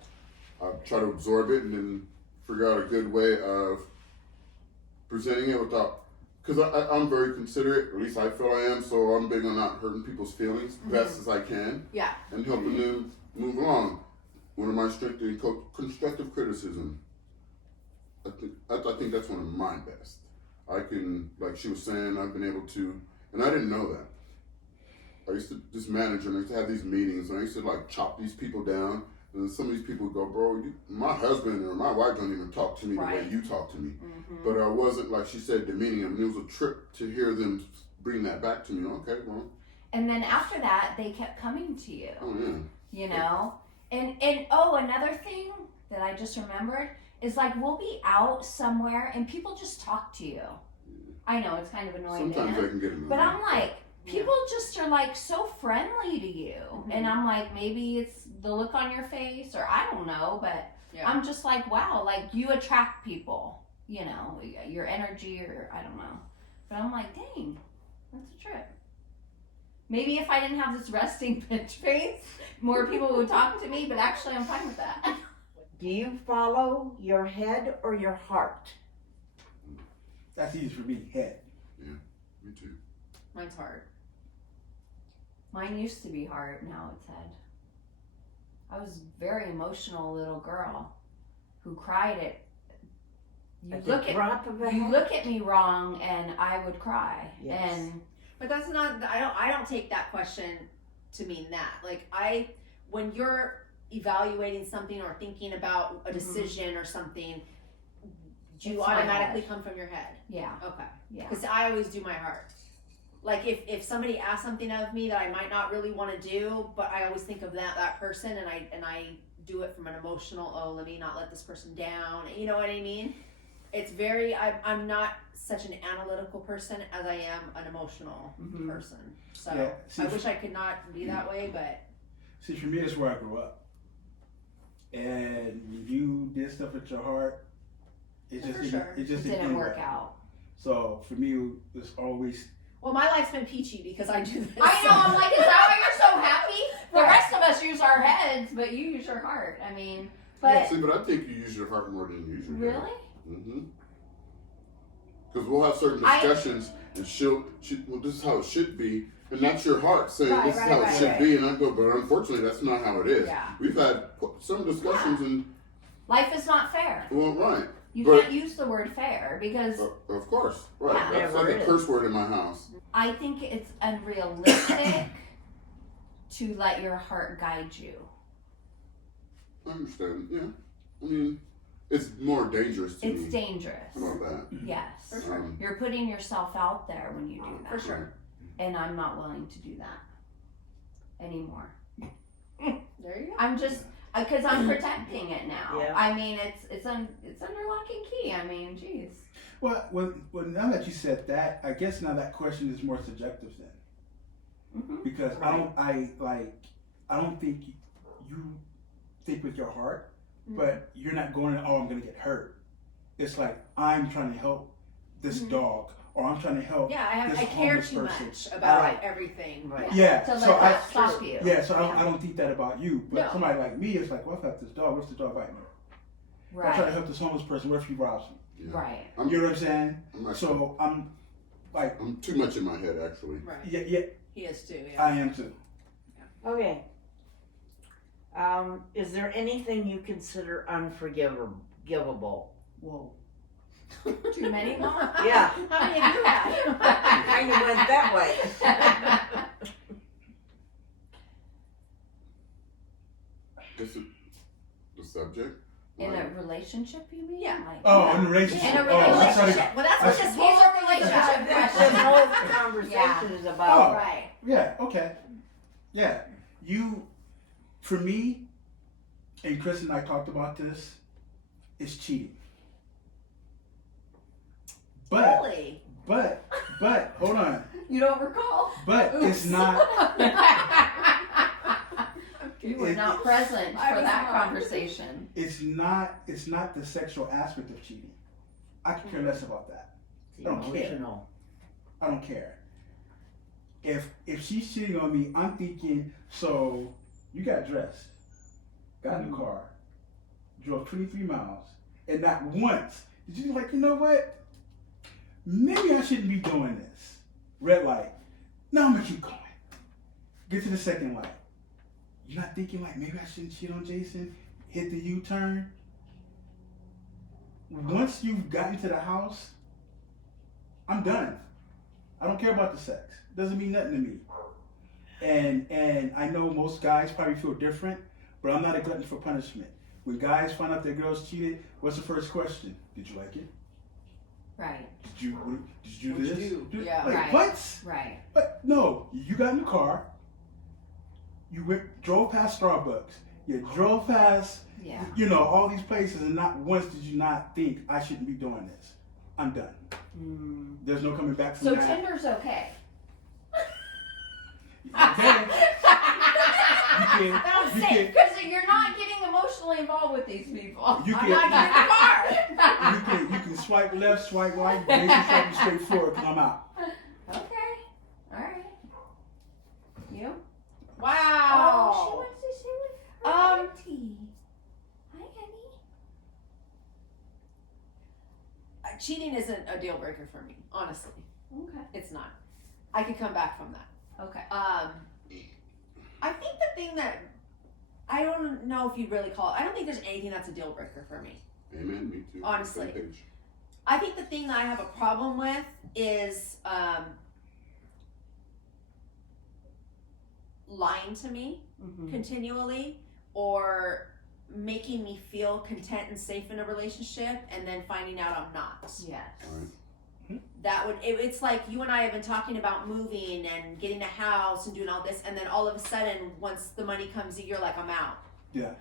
I try to absorb it and then figure out a good way of presenting it without, because I'm very considerate, at least I feel I am, so I'm big on not hurting people's feelings best as I can. Yeah. And helping them move along. One of my strengths is constructive criticism. I think that's one of my best. I can, like she was saying, I've been able to, and I didn't know that. I used to, this manager, and I used to have these meetings, and I used to like chop these people down, and then some of these people would go, bro, my husband or my wife don't even talk to me the way you talk to me. But I wasn't, like she said, demeaning them. It was a trip to hear them bring that back to me. Okay, well. And then after that, they kept coming to you. Oh, yeah. And another thing that I just remembered is like we'll be out somewhere and people just talk to you. I know it's kind of annoying. Sometimes I can get annoyed. But I'm like, people just are like so friendly to you. And I'm like, maybe it's the look on your face or I don't know, but I'm just like, wow, like you attract people, your energy or I don't know. But I'm like, dang, that's a trip. Maybe if I didn't have this resting bitch face, more people would talk to me, but actually I'm fine with that. Do you follow your head or your heart? that's easy for me, head. Yeah, me too. Mine's hard. Mine used to be hard, now it's head. I was a very emotional little girl who cried at you look at me wrong and I would cry. Yes. And But that's not. I don't take that question to mean that. Like when you're evaluating something or thinking about a decision or something, do you It's my automatically head. come from your head? yeah, Okay. yeah. Because I always do my heart. Like if somebody asks something of me that I might not really want to do, but I always think of that person and I do it from an emotional. Let me not let this person down. You know what I mean? It's very. I'm not such an analytical person as I am an emotional person. So Yeah, see, I wish I could not be that way, but See, for me, it's where I grew up. And when you did stuff with your heart, it just For sure. it just It didn't end work well. out. So for me, it's always well, my life's been peachy because I do this. I know, I'm like, is that why you're so happy? The rest of us use our heads, but you use your heart. I mean, but See, but I think you use your heart more than you use your head. really? Because we'll have certain discussions, and well, this is how it should be, and that's your heart saying this is how it should be, and I go, but unfortunately, that's not how it is. Yeah. We've had some discussions, and Life is not fair. well, right, You But- can't use the word fair because Of course, right. Yeah. That's Never like a is. curse word in my house. I think it's unrealistic to let your heart guide you. I understand. Yeah. I mean, it's more dangerous to It's me. dangerous. How about that? Yes. For sure. You're putting yourself out there when you do that. For sure. And I'm not willing to do that anymore. There you go. I'm just because I'm protecting it now. Yeah. I mean, it's under lock and key. I mean, geez. Well, now that you said that, I guess now that question is more subjective then, Hmm. because Right. I don't think you think with your heart, Mm-hmm. but you're not going, oh, I'm gonna get hurt. It's like I'm trying to help this Mhm. dog, or I'm trying to help. Yeah, This I care homeless too person. much about Right. everything. Right. Yeah. So let so that stop you. Yeah, so I don't think that about you, but No. somebody like me, it's like, well, I've got this dog. What's the dog biting her? I'm trying to Right. help this homeless person. What if he robs him? Yeah. Right. You know what I'm saying? I'm, actually, So I'm too much in my head, actually. Right. yeah, He is too. Yeah. I am too. Okay. Is there anything you consider unforgivable? Whoa. Too many, Mom? Yeah. How many have you had? Kind of went that way. This is the subject. In Like, a relationship, you mean? Yeah. Like, Oh, in a relationship. In a Oh, I thought relationship. Well, that's what this whole relationship This question. whole conversation is about. Oh. Right. Yeah, okay. Yeah. For me, and Kris and I talked about this, it's cheating. But, Really? but, hold on. You don't recall? But it's not, You were It- not present I for was that not. conversation. it's not the sexual aspect of cheating. I could care less about that. It's I don't care. emotional. I don't care. If she's cheating on me, I'm thinking, so you got dressed, got in the car, drove 23 miles, and not once did you be like, you know what? Maybe I shouldn't be doing this. Red light. No, I'm gonna keep going. Get to the second light. You're not thinking like maybe I shouldn't cheat on Jason? Hit the U-turn. Once you've gotten to the house, I'm done. I don't care about the sex. Doesn't mean nothing to me. And I know most guys probably feel different, but I'm not a glutton for punishment. When guys find out their girls cheated, what's the first question? Did you like it? Right, Did you do What'd this? you do? Yeah. Like, Right. what? right. But no, you got in the car. You drove past Starbucks. You drove past, Yeah. all these places, and not once did you not think I shouldn't be doing this. I'm done. Mm. There's no coming back from So that. Tinder's okay. Okay. You Don't can- say, because you're not getting emotionally involved with these people. You I'm can- not getting in the car. you can swipe left, swipe right, basically swiping straight forward because I'm out. Okay, alright. You? Wow. Oh, she wants to stay with her auntie. Hi, Annie. Cheating isn't a deal breaker for me, honestly. Okay. It's not. I could come back from that. Okay. I think the thing that I don't know if you'd really call it, I don't think there's anything that's a deal breaker for me. Amen. Me too. Honestly. Same page. I think the thing that I have a problem with is lying to me Mm-hmm. continually or making me feel content and safe in a relationship and then finding out I'm not. Yes. Alright. That would, it's like you and I have been talking about moving and getting a house and doing all this, and then all of a sudden, once the money comes, you're like, I'm out. Yeah.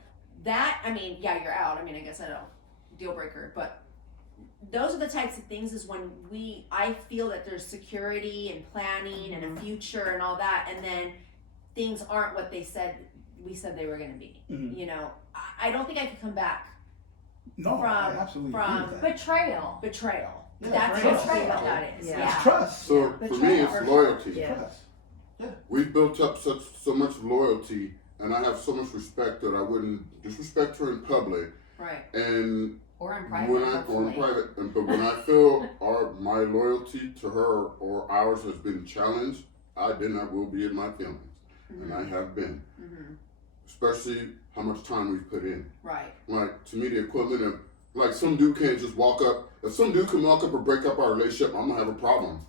That, I mean, yeah, you're out. I mean, I guess I don't, deal breaker, but those are the types of things is when I feel that there's security and planning and a future and all that, and then things aren't what we said they were going to be. Mhm. You know, I don't think I could come back. No, I From- absolutely from- agree with that. Betrayal. Betrayal. Yeah, That's betrayal. what that is. Yeah. Yeah. It's trust. So Yeah. for me, it's Betrayal. loyalty. Yeah. Trust. We've built up so much loyalty, and I have so much respect that I wouldn't disrespect her in public. Right. And Or in private, or in hopefully. private, but when I feel my loyalty to her or ours has been challenged, I will be in my feelings, and I have been, Mm-hmm. especially how much time we've put in. Right. Like to me, the equivalent of like some dude can't just walk up. If some dude can walk up or break up our relationship, I'm gonna have a problem.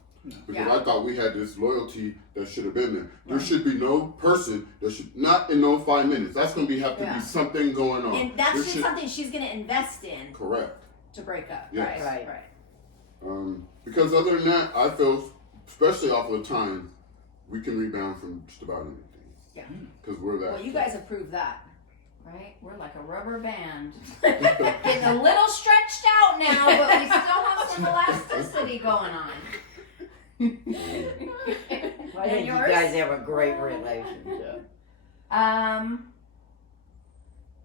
Because I thought we had this loyalty that should have been there. There should be no person that should not in no 5 minutes. That's gonna have to be something going on. And that's just something she's gonna invest in. Correct. To break up. Yes. Right. Because other than that, I feel, especially off of the time, we can rebound from just about anything. Yeah. Because we're that. Well, you guys have proved that. Right? We're like a rubber band. Getting a little stretched out now, but we still have some elasticity going on. I think you guys have a great relationship.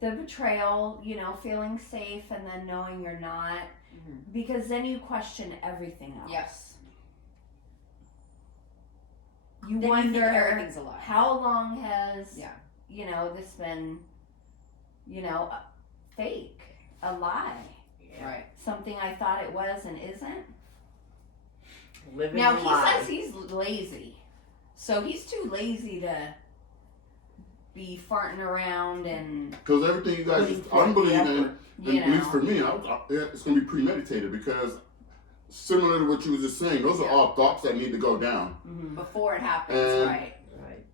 The betrayal, you know, feeling safe and then knowing you're not, because then you question everything else. Yes. You Then wonder you think everything's a lie. how long has, Yeah. you know, this been, you know, fake, a lie, Right. something I thought it was and isn't. Living Now the he lie. says he's lazy, so he's too lazy to be farting around and Because everything you guys, Putting I'm forth the believing, effort. you at least know. for me, it's going to be premeditated because similar to what you were just saying, those are all thoughts that need to go down. Before it happens, And- right? Right.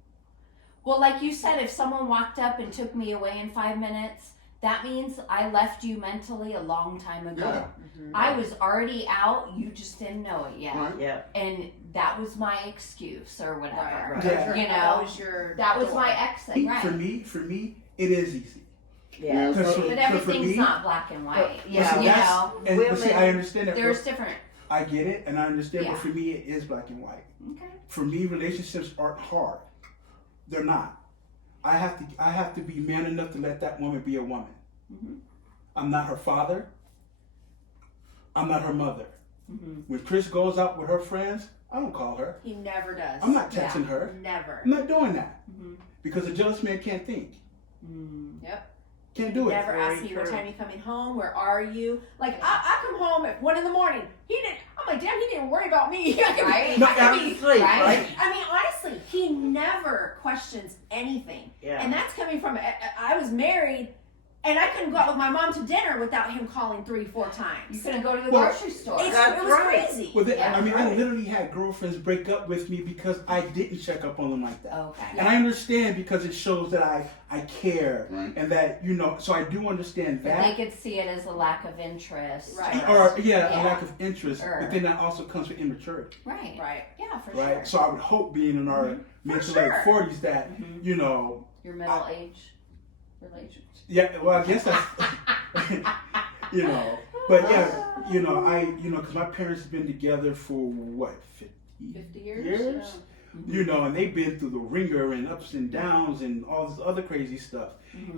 Well, like you said, if someone walked up and took me away in 5 minutes, that means I left you mentally a long time ago. Yeah. I was already out, you just didn't know it yet. Right. Yeah. And that was my excuse or whatever. Right. Yeah. You know, that was was door. my exit. Right. For me, it is easy. Yeah. Because But for everything's me, not black and white. But- Yeah, see, you that's- know, but see, I understand that. there's different. I get it, and I understand, Yeah. but for me, it is black and white. Okay. For me, relationships aren't hard. They're not. I have to be man enough to let that woman be a woman. I'm not her father. I'm not her mother. When Kris goes out with her friends, I don't call her. He never does. I'm not texting her. Never. I'm not doing that. Because a jealous man can't think. Yep. Can't do it. Never ask me what time you coming home. Where are you? Like I come home at 1 a.m. He didn't. I'm like, damn. He didn't worry about me. Right. No, I could be- Sleep, Right. right? I mean, honestly, he never questions anything. Yeah. And that's coming from, I was married and I couldn't go out with my mom to dinner without him calling 3-4 You times. couldn't go to the Well, grocery store. It That's was right. crazy. Well, Yeah, I mean, I right. literally had girlfriends break up with me because I didn't check up on them like that. Okay. And I understand because it shows that I care Right. and that, you know, so I do understand But that. they could see it as a lack of interest. Right. Or, a Yeah. lack of interest. Or- But then that also comes with immaturity, Right. Right. Yeah, for right? sure. So I would hope being in our mid to sure. late 40s that, you know, Your middle age relationship. yeah, well, I guess that's, you know, but yeah, you know, because my parents have been together for what, 50 years? years? You know, and they've been through the ringer and ups and downs and all this other crazy stuff.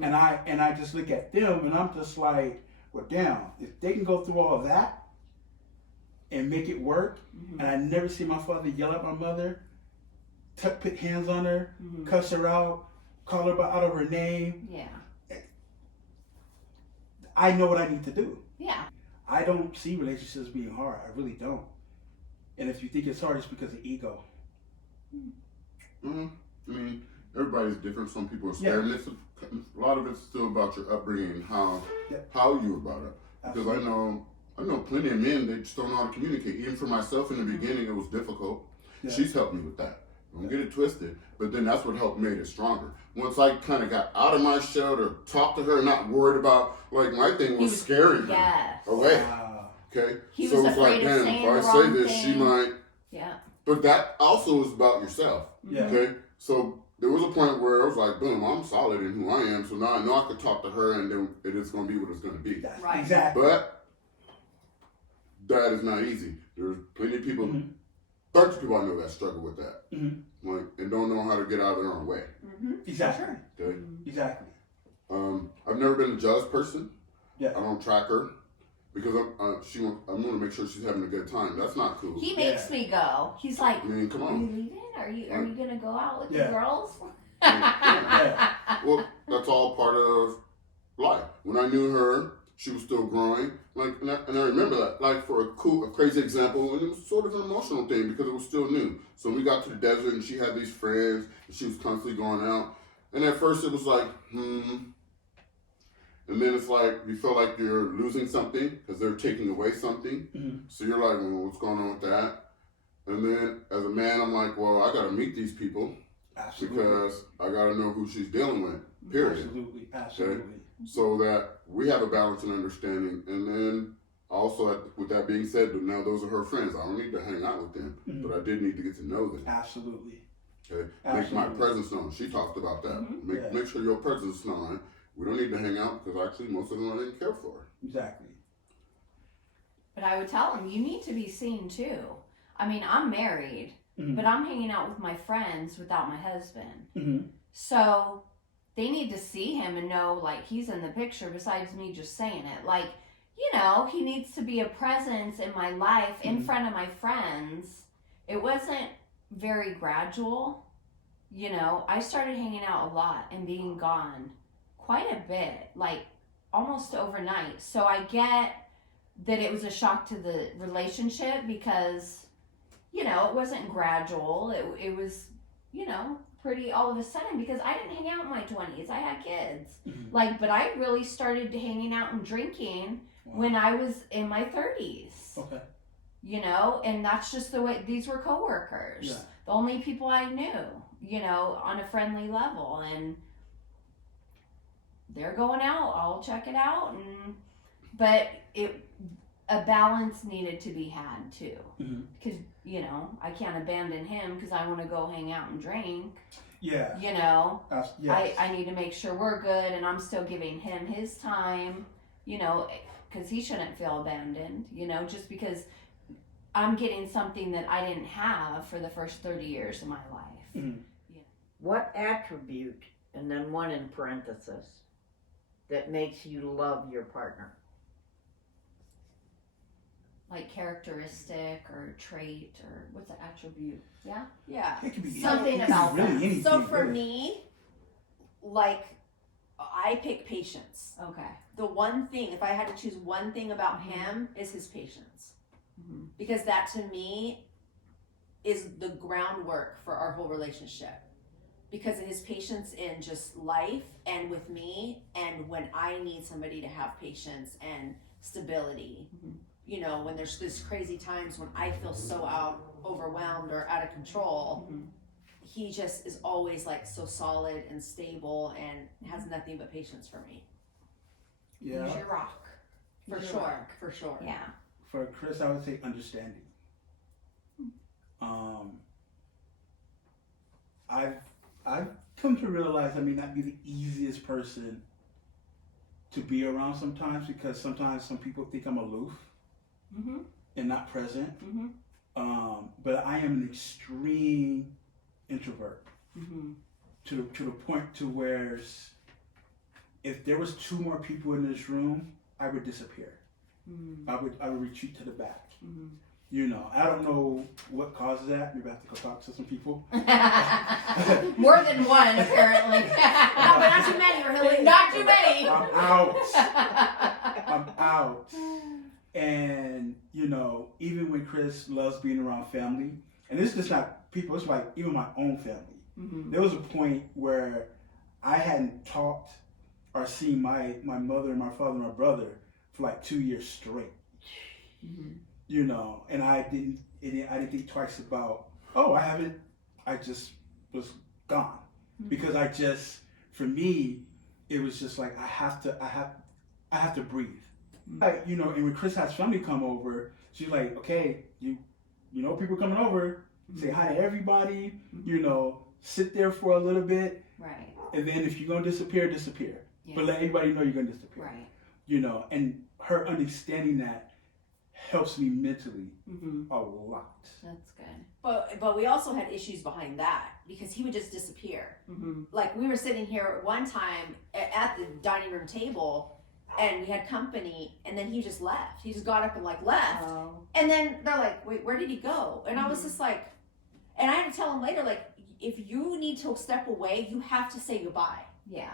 And I just look at them and I'm just like, well, damn, if they can go through all of that and make it work, and I never see my father yell at my mother, put hands on her, cuss her out, call her out of her name, Yeah. I know what I need to do. Yeah. I don't see relationships being hard. I really don't. And if you think it's hard, it's because of ego. I mean, everybody's different. Some people are scared. And a lot of it's still about your upbringing and how you were brought up. Because I know plenty of men, they just don't know how to communicate. Even for myself in the beginning, it was difficult. Yeah. She's helped me with that. Don't get it twisted. But then that's what helped made it stronger. Once I kind of got out of my shell to talk to her, not worried about, like, my thing was scaring her Yes. away. Okay? He so was it's like, afraid of damn, saying if I the say wrong this, she thing. might. Yeah. But that also is about yourself. Yeah. Okay? So there was a point where I was like, boom, I'm solid in who I am. So now I know I could talk to her and then it is going to be what it's going to be. That's Right. Exactly. But that is not easy. There's plenty of people, bunch of people I know that struggle with that. Like, and don't know how to get out of their own way. Exactly. Okay? Exactly. I've never been a jealous person. Yeah. I don't track her because I'm going to make sure she's having a good time. That's not cool. He makes me go. He's like, I mean, come are you on. leaving? Are you gonna go out with Yeah. the girls? Yeah. Well, that's all part of life. When I knew her, she was still growing. Like, and I remember that. Like, for a crazy example, and it was sort of an emotional thing because it was still new. So we got to the desert, and she had these friends, and she was constantly going out. And at first, it was like, And then it's like you feel like you're losing something because they're taking away something. Mm-hmm. So you're like, well, what's going on with that? And then as a man, I'm like, well, I got to meet these people Absolutely. because I got to know who she's dealing with, period. Absolutely. So that we have a balance and understanding. And then also, with that being said, now those are her friends. I don't need to hang out with them, Mm-hmm. but I did need to get to know them. Absolutely. Okay, Absolutely. make my presence known. She talked about that. Mhm. Make sure your presence is known. We don't need to hang out because actually most of them I didn't care for. Exactly. But I would tell him, you need to be seen too. I mean, I'm married, Mm-hmm. but I'm hanging out with my friends without my husband. Mm-hmm. So they need to see him and know, like, he's in the picture besides me just saying it. Like, you know, he needs to be a presence in my life in Mhm. front of my friends. It wasn't very gradual. You know, I started hanging out a lot and being gone quite a bit, like almost overnight. So I get that it was a shock to the relationship because, you know, it wasn't gradual. It was, you know, pretty all of a sudden because I didn't hang out in my 20s. I had kids. Mhm. Like, but I really started hanging out and drinking Wow. when I was in my 30s. Okay. You know, and that's just the way, these were coworkers. Yeah. The only people I knew, you know, on a friendly level. And they're going out, I'll check it out. But a balance needed to be had too. Mhm. Because, you know, I can't abandon him because I want to go hang out and drink. Yeah. You know, Yes. I need to make sure we're good and I'm still giving him his time, you know, because he shouldn't feel abandoned, you know, just because I'm getting something that I didn't have for the first 30 years of my life. Mhm. What attribute, and then one in parenthesis, that makes you love your partner? Like characteristic or trait or what's an attribute? Yeah? Yeah. It could be Something it could be about really that. anything, So for really. me, like, I pick patience. Okay. The one thing, if I had to choose one thing about Mhm. him, is his patience. Mm-hmm. Because that to me is the groundwork for our whole relationship. Because of his patience in just life and with me, and when I need somebody to have patience and stability. Mhm. You know, when there's this crazy times when I feel so overwhelmed or out of control, Mhm. he just is always like so solid and stable and has nothing but patience for me. Yeah. He's your rock. For He's your sure, rock. for sure. Yeah. For Chris, I would say understanding. I've come to realize I may not be the easiest person to be around sometimes because sometimes some people think I'm aloof Mm-hmm. and not present. Mm-hmm. But I am an extreme introvert Mm-hmm. to the point to where if there was 2 more people in this room, I would disappear. Mm-hmm. I would retreat to the back. Mm-hmm. You know, I don't know what causes that. Maybe I have to go talk to some people. More than one, apparently. No, but not too many, really. Not too many. I'm out. I'm out. And, you know, even when Chris loves being around family, and it's just not people, it's like even my own family. Mm-hmm. There was a point where I hadn't talked or seen my mother and my father and my brother for like 2 years straight. Mm-hmm. You know, and I didn't think twice about, I just was gone. Mhm. Because for me, it was just like, I have to breathe. Mhm. Like, you know, and when Chris has family come over, she's like, okay, you know, people coming over, say hi to everybody, Mhm. you know, sit there for a little bit, Right. and then if you're gonna disappear. Yeah. But let everybody know you're gonna disappear. Right. You know, and her understanding that helps me mentally Mm-hmm. a lot. That's good. But we also had issues behind that because he would just disappear. Mm-hmm. Like we were sitting here one time at the dining room table and we had company and then he just left. He just got up and like left. Oh. And then they're like, wait, where did he go? And I was Mhm. just like, and I had to tell him later, like, if you need to step away, you have to say goodbye. Yeah.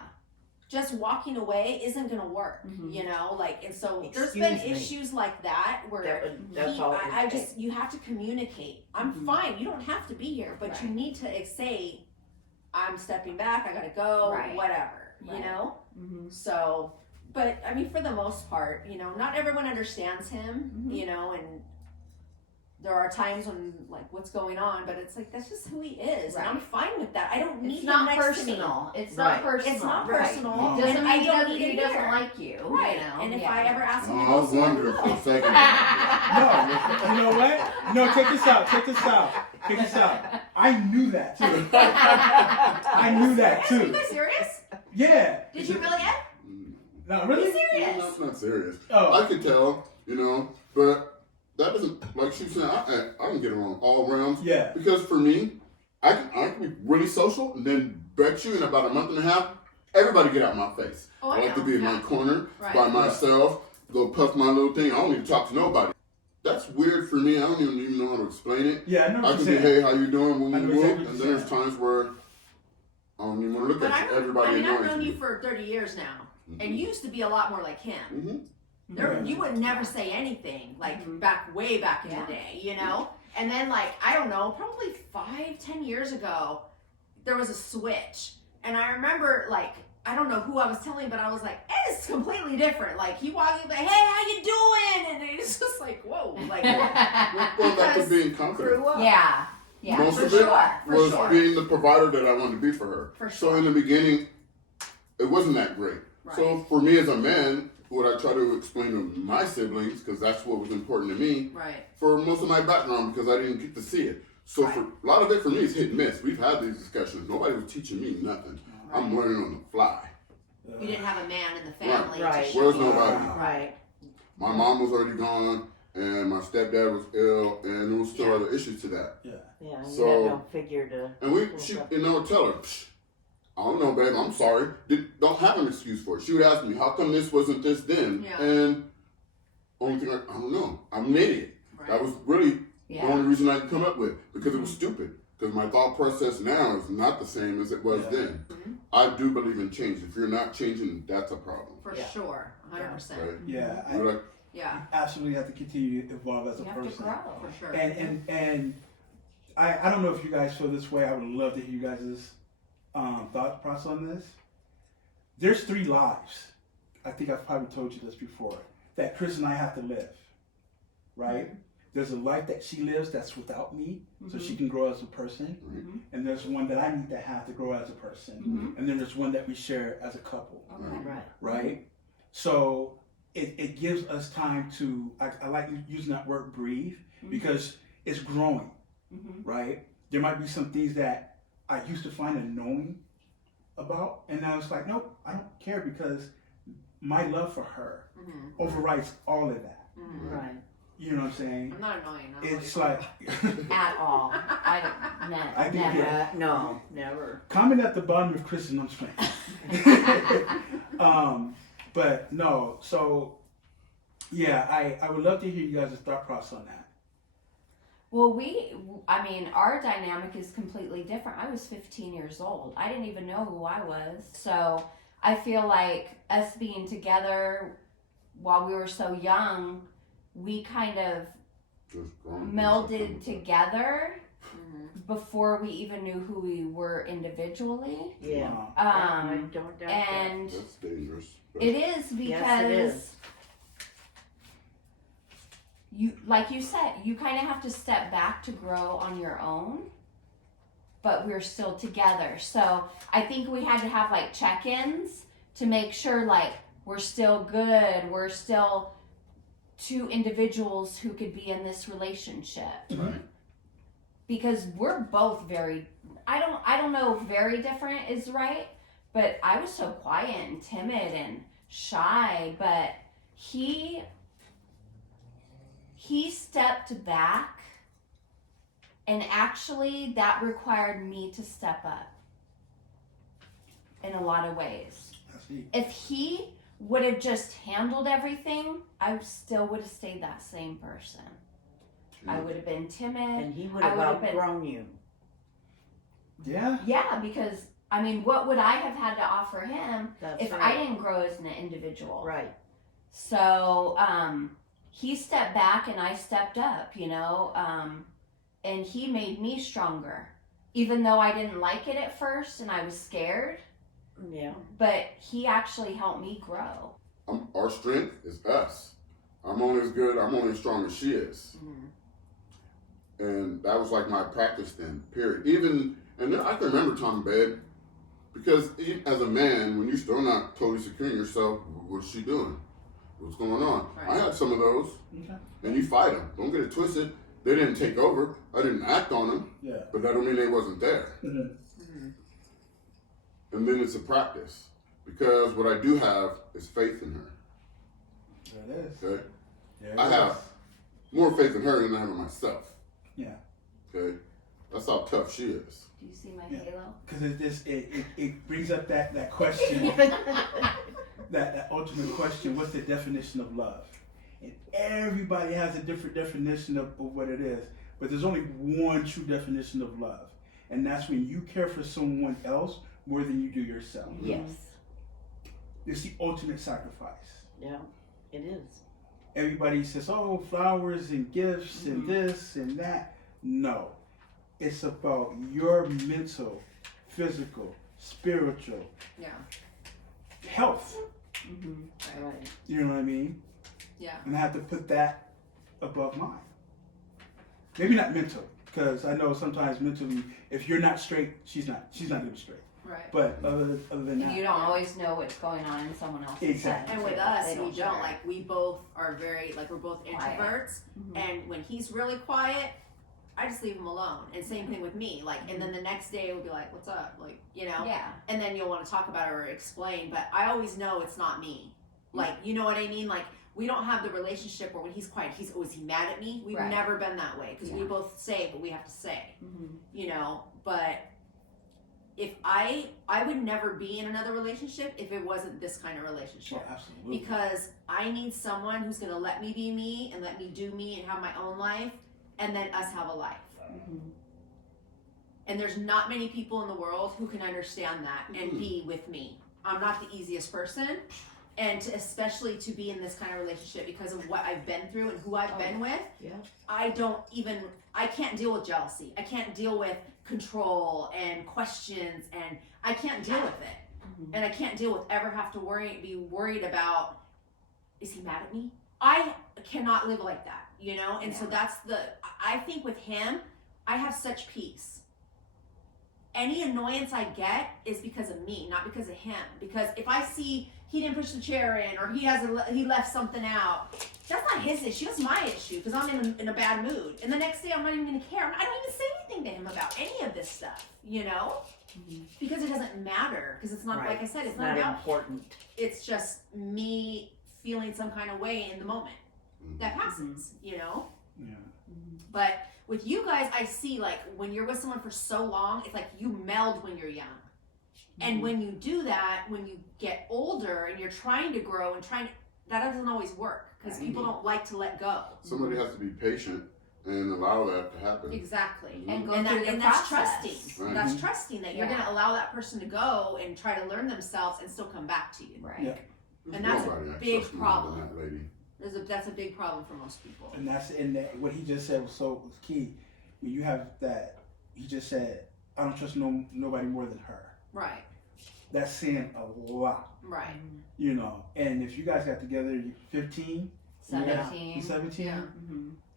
Just walking away isn't gonna work, Mhm. you know? Like, and so there's Excuse been me. issues like that where That's all it I takes. just, you have to communicate. I'm Mhm. fine. You don't have to be here, but you Right. need to say, I'm stepping back. I gotta go, Right. whatever, you Right. know? Mm-hmm. So But I mean, for the most part, you know, not everyone understands him, Mhm. you know, and there are times when like what's going on, but it's like that's just who he is, and I'm Right. fine with that. I don't need It's him not next personal. It's Right. not personal. It's not Right. personal. No. Doesn't and mean I he don't doesn't, need he it doesn't here. like you. Right. You know? And if Yeah. I ever ask him to I go was somewhere, wondering for a no. second. No, you know what? No, check this out. Check this out. Check this out. I knew that too. I knew that Are you too. guys serious? Yeah. Did you really, Ed? No, Are really? you serious? No, that's not serious. Oh. I could tell, you know, but that doesn't, like she was saying, I can get along all realms. Yeah. Because for me, I can be really social and then bet you in about a month and a half, everybody get out my face. Oh, I like to know. be in Yeah. my corner Right. by myself, go puff my little thing. I don't need to talk to nobody. That's weird for me. I don't even know how to explain it. Yeah, I know I what can you're be, saying. hey, how you doing? I Woo, know woo, exactly woo. what And you're then there's saying. times where I don't even want to look But at you. Everybody I've annoys known me. you for 30 years now, Mhm. and you used to be a lot more like him. Mm-hmm. There, you would never say anything like way back in Yeah. the day, you know. And then like I don't know, probably 5-10 years ago, there was a switch, and I remember like I don't know who I was telling, but I was like, it's completely different. Like he walked in, like, hey, how you doing? And it's just like, whoa, like Well, that Because was being confident. grew up. Yeah. Yeah. Most for of it sure, for was sure. being the provider that I wanted to be for her. For So sure. in the beginning, it wasn't that great. Right. So for me as a man, what I try to explain to my siblings, because that's what was important to me, Right. for most of my background, because I didn't get to see it. So Right. for a lot of it for me is hit and miss. We've had these discussions. Nobody was teaching me nothing. I'm Right. learning on the fly. You didn't have a man in the family Right. to show Where's you. nobody? Right. My mom was already gone, and my stepdad was ill, and there was still Yeah. other issues to that. Yeah, you So- had no figure to. And she, you know, tell her, Psh, I don't know, babe, I'm sorry. Don't have an excuse for it. She would ask me, how come this wasn't this then? Yeah. And only thing I don't know. I'm an idiot. Right. That was really Yeah. the only reason I could come up with, because it was stupid. Because my thought process now is not the same as it was Yeah. then. Mhm. I do believe in change. If you're not changing, that's a problem. For Yeah. sure, 100%. Right? Yeah, I You're like, Yeah, absolutely have to continue to evolve as a You have to person. grow. for sure. And I don't know if you guys feel this way. I would love to hear you guys' thought process on this. There's 3 lives. I think I've probably told you this before. That Kris and I have to live. Right? There's a life that she lives that's without me, so she can grow as a person. Mhm. And there's one that I need to have to grow as a person. Mhm. And then there's one that we share as a couple. Okay. Right. Right? So it gives us time to, I like using that word breathe, because it's growing, Mhm. right? There might be some things that I used to find annoying about, and now it's like, nope, I don't care, because my love for her Mhm. overrides all of that. Mhm. Right. You know what I'm saying? I'm not annoying. I don't know It's what like, At all. I don't. I think Never. No, never. comment at the bottom of Kris and I'm straight. But no, so yeah, I would love to hear you guys' thought process on that. Well, I mean, our dynamic is completely different. I was 15 years old. I didn't even know who I was. So I feel like us being together while we were so young, we kind of just growing melded together Mhm. before we even knew who we were individually. Yeah. Wow. I don't doubt that. And That's dangerous. But it is because Yes, it is. you, like you said, you kind of have to step back to grow on your own, but we're still together. So I think we had to have like check-ins to make sure like we're still good, we're still 2 individuals who could be in this relationship. Right. Because we're both very, I don't know if very different is right, but I was so quiet and timid and shy, but he stepped back, and actually that required me to step up in a lot of ways. I see. If he would have just handled everything, I still would have stayed that same person. I would have been timid. And he would I have would've been- outgrown you. Yeah. Yeah, because I mean, what would I have had to offer him That's if I right. didn't grow as an individual? Right. So he stepped back and I stepped up, and he made me stronger, even though I didn't like it at first and I was scared. Yeah. But he actually helped me grow. our strength is us. I'm only as strong as she is. And that was like my practice then, period. And then I can remember time in bed, because as a man, when you're still not totally secure in yourself, what's she doing? What's going on? Right. I had some of those. Okay. And you fight them. Don't get it twisted. They didn't take over. I didn't act on them. Yeah. But that don't mean they wasn't there. Mm-hmm. And then it's a practice. Because what I do have is faith in her. There it is. Okay? There it I is. have more faith in her than I have in myself. Yeah. Okay? That's how tough she is. Do you see my Yeah. halo? Because it brings up that question, that ultimate question, what's the definition of love? And everybody has a different definition of what it is. But there's only one true definition of love. And that's when you care for someone else more than you do yourself. Yes. It's the ultimate sacrifice. Yeah, it is. Everybody says, oh, flowers and gifts and this and that. No. It's about your mental, physical, spiritual health. Right. You know what I mean? Yeah. And I have to put that above mine. Maybe not mental, because I know sometimes mentally, if you're not straight, she's not even straight. Right. But other than that, You don't always know what's going on in someone else's Exactly. head. And with too. us, They we share. don't. Like, we both are very, like, we're both Quiet. introverts. And when he's really quiet, I just leave him alone. And same thing with me. Like, and then the next day we'll be like, what's up? Like, you know? Yeah. And then you'll want to talk about it or explain. But I always know it's not me. Like, you know what I mean? Like, we don't have the relationship where when he's quiet, is he mad at me? We've Right. never been that way. Because we Yeah. both say what we have to say. You know? But if I would never be in another relationship if it wasn't this kind of relationship. oh, absolutely. Because I need someone who's going to let me be me and let me do me and have my own life, and then us have a life. And there's not many people in the world who can understand that and be with me. I'm not the easiest person, and especially to be in this kind of relationship because of what I've been through and who I've been with. Yeah. I can't deal with jealousy. I can't deal with control and questions, and I can't deal with it. And I can't deal with ever have to be worried about, is he mad at me? I cannot live like that, you know? And so I think with him, I have such peace. Any annoyance I get is because of me, not because of him. Because if I see he didn't push the chair in, or he left something out, that's not his issue. It's my issue because I'm in a bad mood. And the next day I'm not even going to care. I don't even say anything to him about any of this stuff, you know? Because it doesn't matter. Because it's not, Right. like I said, it's Not not about. important. It's just me feeling some kind of way in the moment that passes, you know? Yeah. But with you guys, I see like when you're with someone for so long, it's like you meld when you're young. And when you do that, when you get older and you're trying to grow and that doesn't always work because people don't like to let go. Somebody has to be patient and allow that to happen. Exactly. And go And, through the that's process. trusting. Right. That's trusting that you're Yeah. going to allow that person to go and try to learn themselves and still come back to you. Right. Yeah. There's And that's a nobody that big trusts me more than problem. that lady. That's a big problem for most people. And what he just said was key. When you have that, he just said, I don't trust nobody more than her. Right. That's saying a lot, Right. you know. And if you guys got together, you're 15, 17. you're 17, Yeah.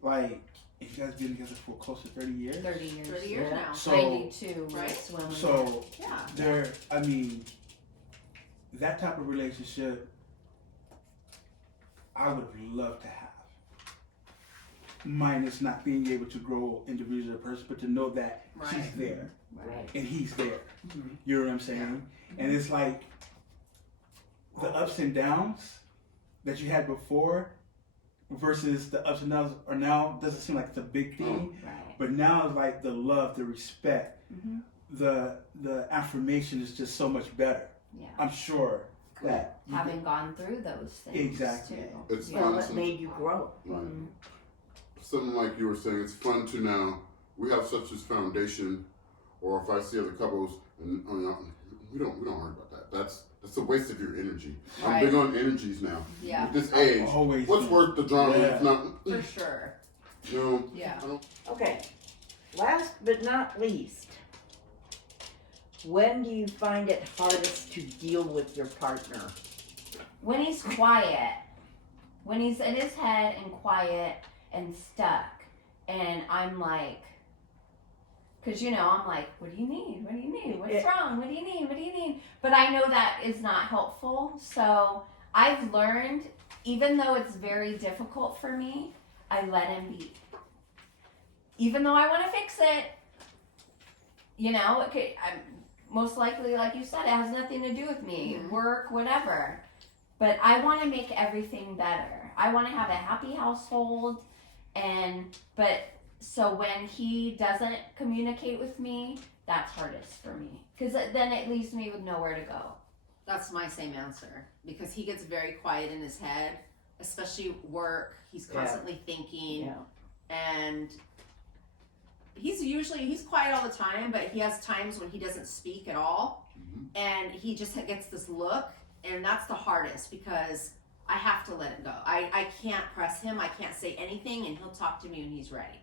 like, if you guys been together for close to 30 years. 30 years. 30 years Yeah. now. So, 92 Right. was when we so Yeah. that type of relationship, I would love to have. Minus not being able to grow individually as a person, but to know that she's Right. there Right. and he's there. You know what I'm saying? And it's like the ups and downs that you had before versus the ups and downs are now doesn't seem like it's a big thing, Right. but now it's like the love, the respect, the affirmation is just so much better. Yeah. I'm sure that you Having gone through those things. Exactly. Too. It's Yeah. fun. Well, it made you grow. Right. Something like you were saying, it's fun to now. We have such this foundation, or if I see other couples, and we don't worry about that. That's a waste of your energy. I'm Right. big on energies now. Yeah. At this age, always what's been. worth the drama? Yeah. If not, For sure. you know, Yeah. I don't. Okay. Last but not least, when do you find it hardest to deal with your partner? when he's quiet, when he's in his head and quiet and stuck, and I'm like, because I'm like, what do you need? What do you need? What's wrong? What do you need? What do you need? But I know that is not helpful. So I've learned, even though it's very difficult for me, I let him be. Even though I want to fix it, I'm most likely, like you said, it has nothing to do with me, work, whatever. But I want to make everything better. I want to have a happy household, so when he doesn't communicate with me, that's hardest for me. Because then it leaves me with nowhere to go. That's my same answer. Because he gets very quiet in his head, especially work. He's constantly thinking. Yeah. And he's quiet all the time, but he has times when he doesn't speak at all. And he just gets this look. And that's the hardest because I have to let it go. I can't press him. I can't say anything, and he'll talk to me when he's ready.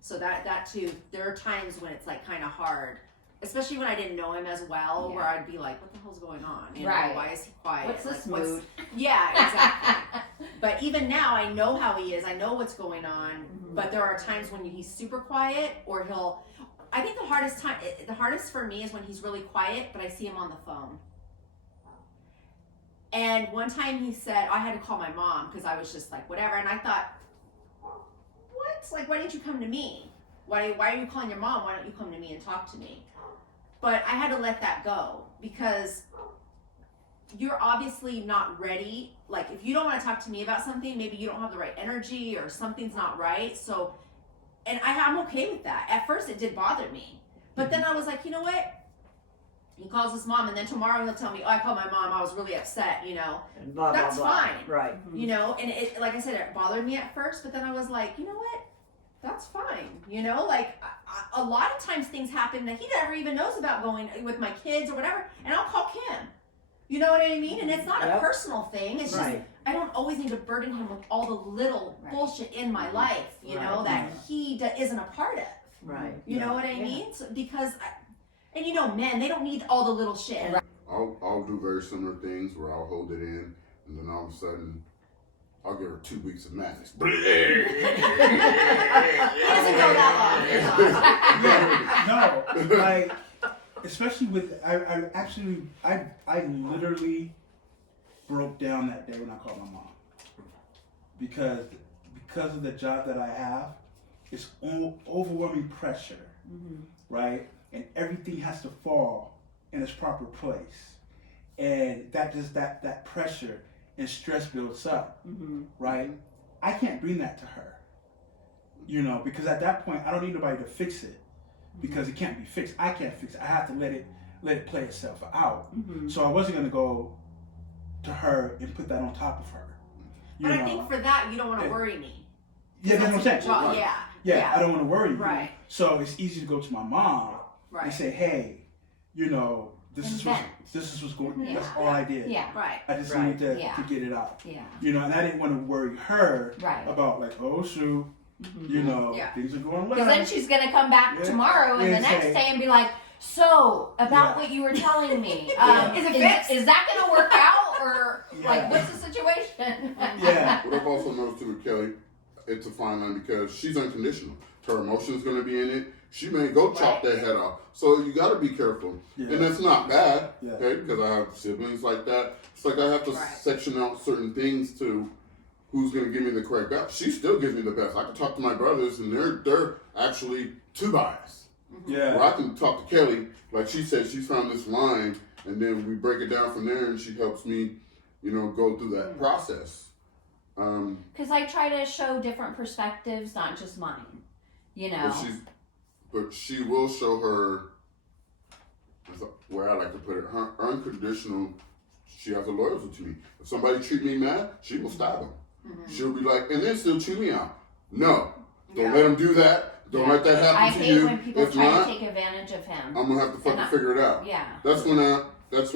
So that too, there are times when it's like kind of hard, especially when I didn't know him as well, where I'd be like, what the hell's going on? Why is he quiet? What's this mood? Yeah, exactly. But even now, I know how he is. I know what's going on. But there are times when he's super quiet, or I think the hardest for me is when he's really quiet, but I see him on the phone. And one time he said, I had to call my mom because I was just like, whatever. And I thought, what? Like, why didn't you come to me? Why are you calling your mom? Why don't you come to me and talk to me? But I had to let that go because you're obviously not ready. Like, if you don't want to talk to me about something, maybe you don't have the right energy or something's not right. So, and I'm okay with that. At first, it did bother me. But then I was like, you know what? He calls his mom, and then tomorrow he'll tell me, I called my mom, I was really upset, And blah, That's blah, blah. fine. Right. And it, like I said, it bothered me at first, but then I was like, you know what? That's fine. A lot of times things happen that he never even knows about going with my kids or whatever, and I'll call Kim. You know what I mean? And it's not a personal thing. It's just, I don't always need to burden him with all the little bullshit in my life, that he isn't a part of. Right. You know what I mean? So, because men, they don't need all the little shit. I'll do very similar things where I'll hold it in, and then all of a sudden, I'll give her 2 weeks of madness. He doesn't go that long. No, like, especially with, I literally broke down that day when I called my mom. Because of the job that I have, it's overwhelming pressure, right? And everything has to fall in its proper place. And that pressure and stress builds up, right? I can't bring that to her, because at that point, I don't need nobody to fix it because it can't be fixed. I can't fix it. I have to let it play itself out. So I wasn't going to go to her and put that on top of her. But I think for that, you don't want to worry me. Yeah, that's what I'm saying. Yeah, I don't want to worry you. Right. So it's easy to go to my mom and say, hey, this is what's going on. That's all I did. Yeah. Right. I just needed to get it out. Yeah. And I didn't want to worry her about like, oh shoot, things are going well. Because then she's gonna come back tomorrow and the next day and be like, so about what you were telling me, is it fixed? Is that gonna work out or like what's the situation? Yeah. What I've also noticed too with Kelly, it's a fine line because she's unconditional. Her emotions gonna be in it. She may go chop that head off. So you got to be careful. Yeah. And that's not bad, okay? Because I have siblings like that. It's like I have to section out certain things to who's going to give me the correct balance. She still gives me the best. I can talk to my brothers, and they're actually too biased. Yeah. Or I can talk to Kelly, like she said, she's found this line, and then we break it down from there, and she helps me, go through that process. Because I try to show different perspectives, not just mine. But she will show her, where I like to put it, her unconditional, she has a loyalty to me. If somebody treat me mad, she will stab them. She'll be like, and then still chew me out. No, don't let them do that. Don't let that happen to you. I hate when people if try not, to take advantage of him. I'm going to have to fucking figure it out. Yeah. That's when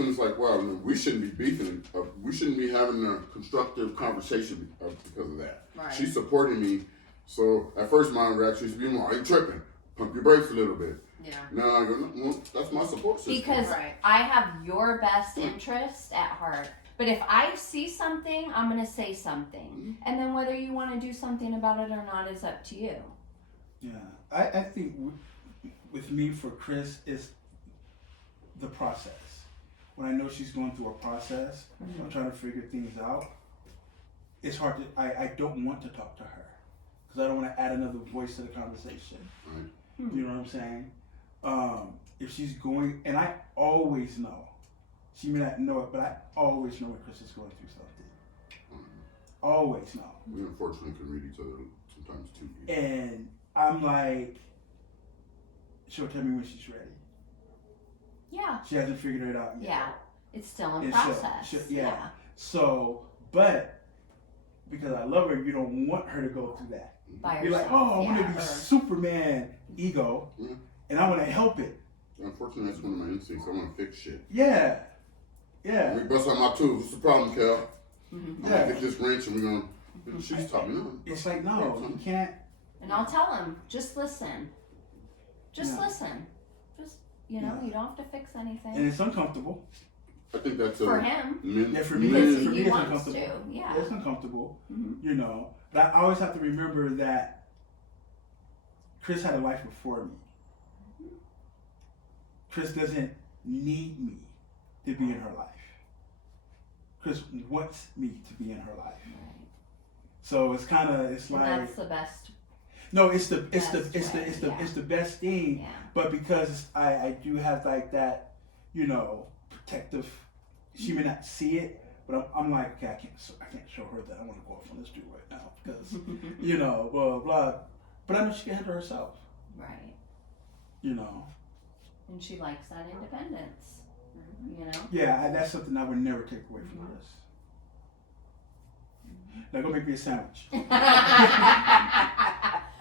it's like, wow, no, we shouldn't be beefing. We shouldn't be having a constructive conversation because of that. Right. She's supporting me. So at first my reaction used to be, are you tripping? Pump your brakes a little bit. Yeah. Now I go, no, that's my support system. Because I have your best interest at heart. But if I see something, I'm going to say something. And then whether you want to do something about it or not is up to you. Yeah, I think with me for Kris is the process. When I know she's going through a process, I'm trying to figure things out. It's hard to. I don't want to talk to her because I don't want to add another voice to the conversation. Right. You know what I'm saying? If she's going, and I always know. She may not know it, but I always know when Kris is going through something. Always know. We unfortunately can read each other sometimes too. And I'm like, she'll tell me when she's ready. Yeah. She hasn't figured it out yet. Yeah. It's still in And process. yeah. So, but because I love her, you don't want her to go through that. By You're like, herself, oh, I want to be or- Superman ego, Yeah. and I want to help it. Unfortunately, that's one of my instincts. I want to fix shit. Yeah. Yeah. Let me bust out my tools. What's the problem, Kel? I'm Yeah. gonna get this wrench and we're gonna. She's talking. No. It's like, no, you can't. And I'll tell him, just listen. Just Yeah. listen. Just, you know, Yeah. you don't have to fix anything. And it's uncomfortable. I think that's For him. Yeah, for me, Because for me he it's wants uncomfortable. to, yeah. It's uncomfortable, Mhm. you know. But I always have to remember that Kris had a life before me. Kris doesn't need me to be in her life. Kris wants me to be in her life. Right. So it's kind of, it's And like, that's the best. no, it's the best thing. Yeah. But because I do have like that, you know, protective. She may not see it, but I'm like, okay, I can't show her that I want to go off on this dude right now because, you know, blah blah. But I know she can handle herself. Right. You know. And she likes that independence. You know? Yeah, that's something I would never take away from this. Now go make me a sandwich.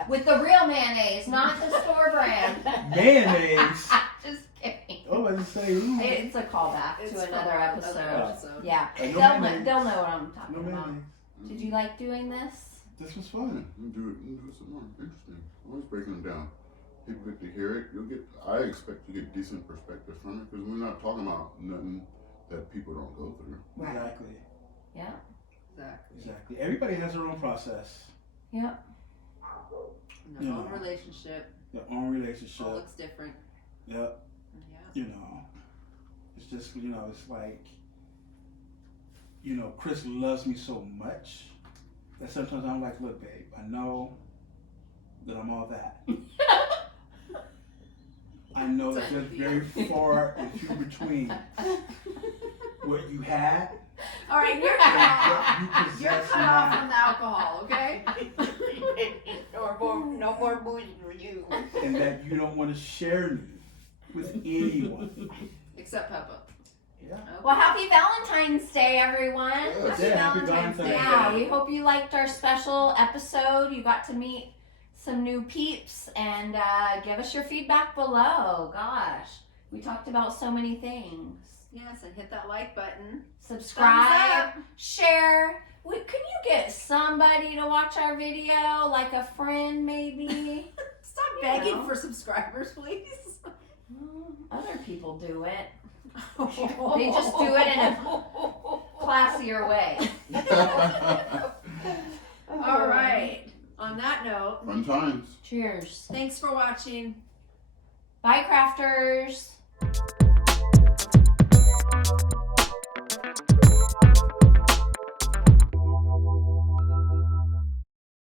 With the real mayonnaise, not the store brand. Mayonnaise. Just kidding. Oh, I just say, ooh. It's a callback It's to from another episode. episode. Yeah. No They'll mayonnaise. know what I'm talking No about. mayonnaise. Did you like doing this? This was Yeah, fun. we can do it. We can do it some more. Interesting. Always breaking them down. People get to hear it. I expect to get decent perspective from it because we're not talking about nothing that people don't go through. Right. Exactly. Yeah. Exactly. Exactly. Everybody has their own process, Yep. In their Yeah. own relationship, their own relationship. all looks different. Yep. Yeah. You know, it's just, you know, it's like, you know, Kris loves me so much that sometimes I'm like, look, babe, I know that I'm all that. I know that there's very far and few between what you had All right, you're and cut off. what you You're possess cut off now, from the alcohol, okay? No more booze for you. and that you don't want to share me with anyone. Except Peppa. Yeah. Okay. Well, happy Valentine's Day, everyone. Yes. Yeah, happy Valentine's Valentine's Day. Day. Yeah, we hope you liked our special episode. You got to meet some new peeps and give us your feedback below. Gosh, we talked about so many things. Yes, and hit that like button. Subscribe, Thumbs share. Can you get somebody to watch our video, like a friend maybe? Stop You begging know. for subscribers, please. Other people do it. They just do it in a classier way. All right. On that note, Fun times. Cheers. thanks for watching. Bye, crafters.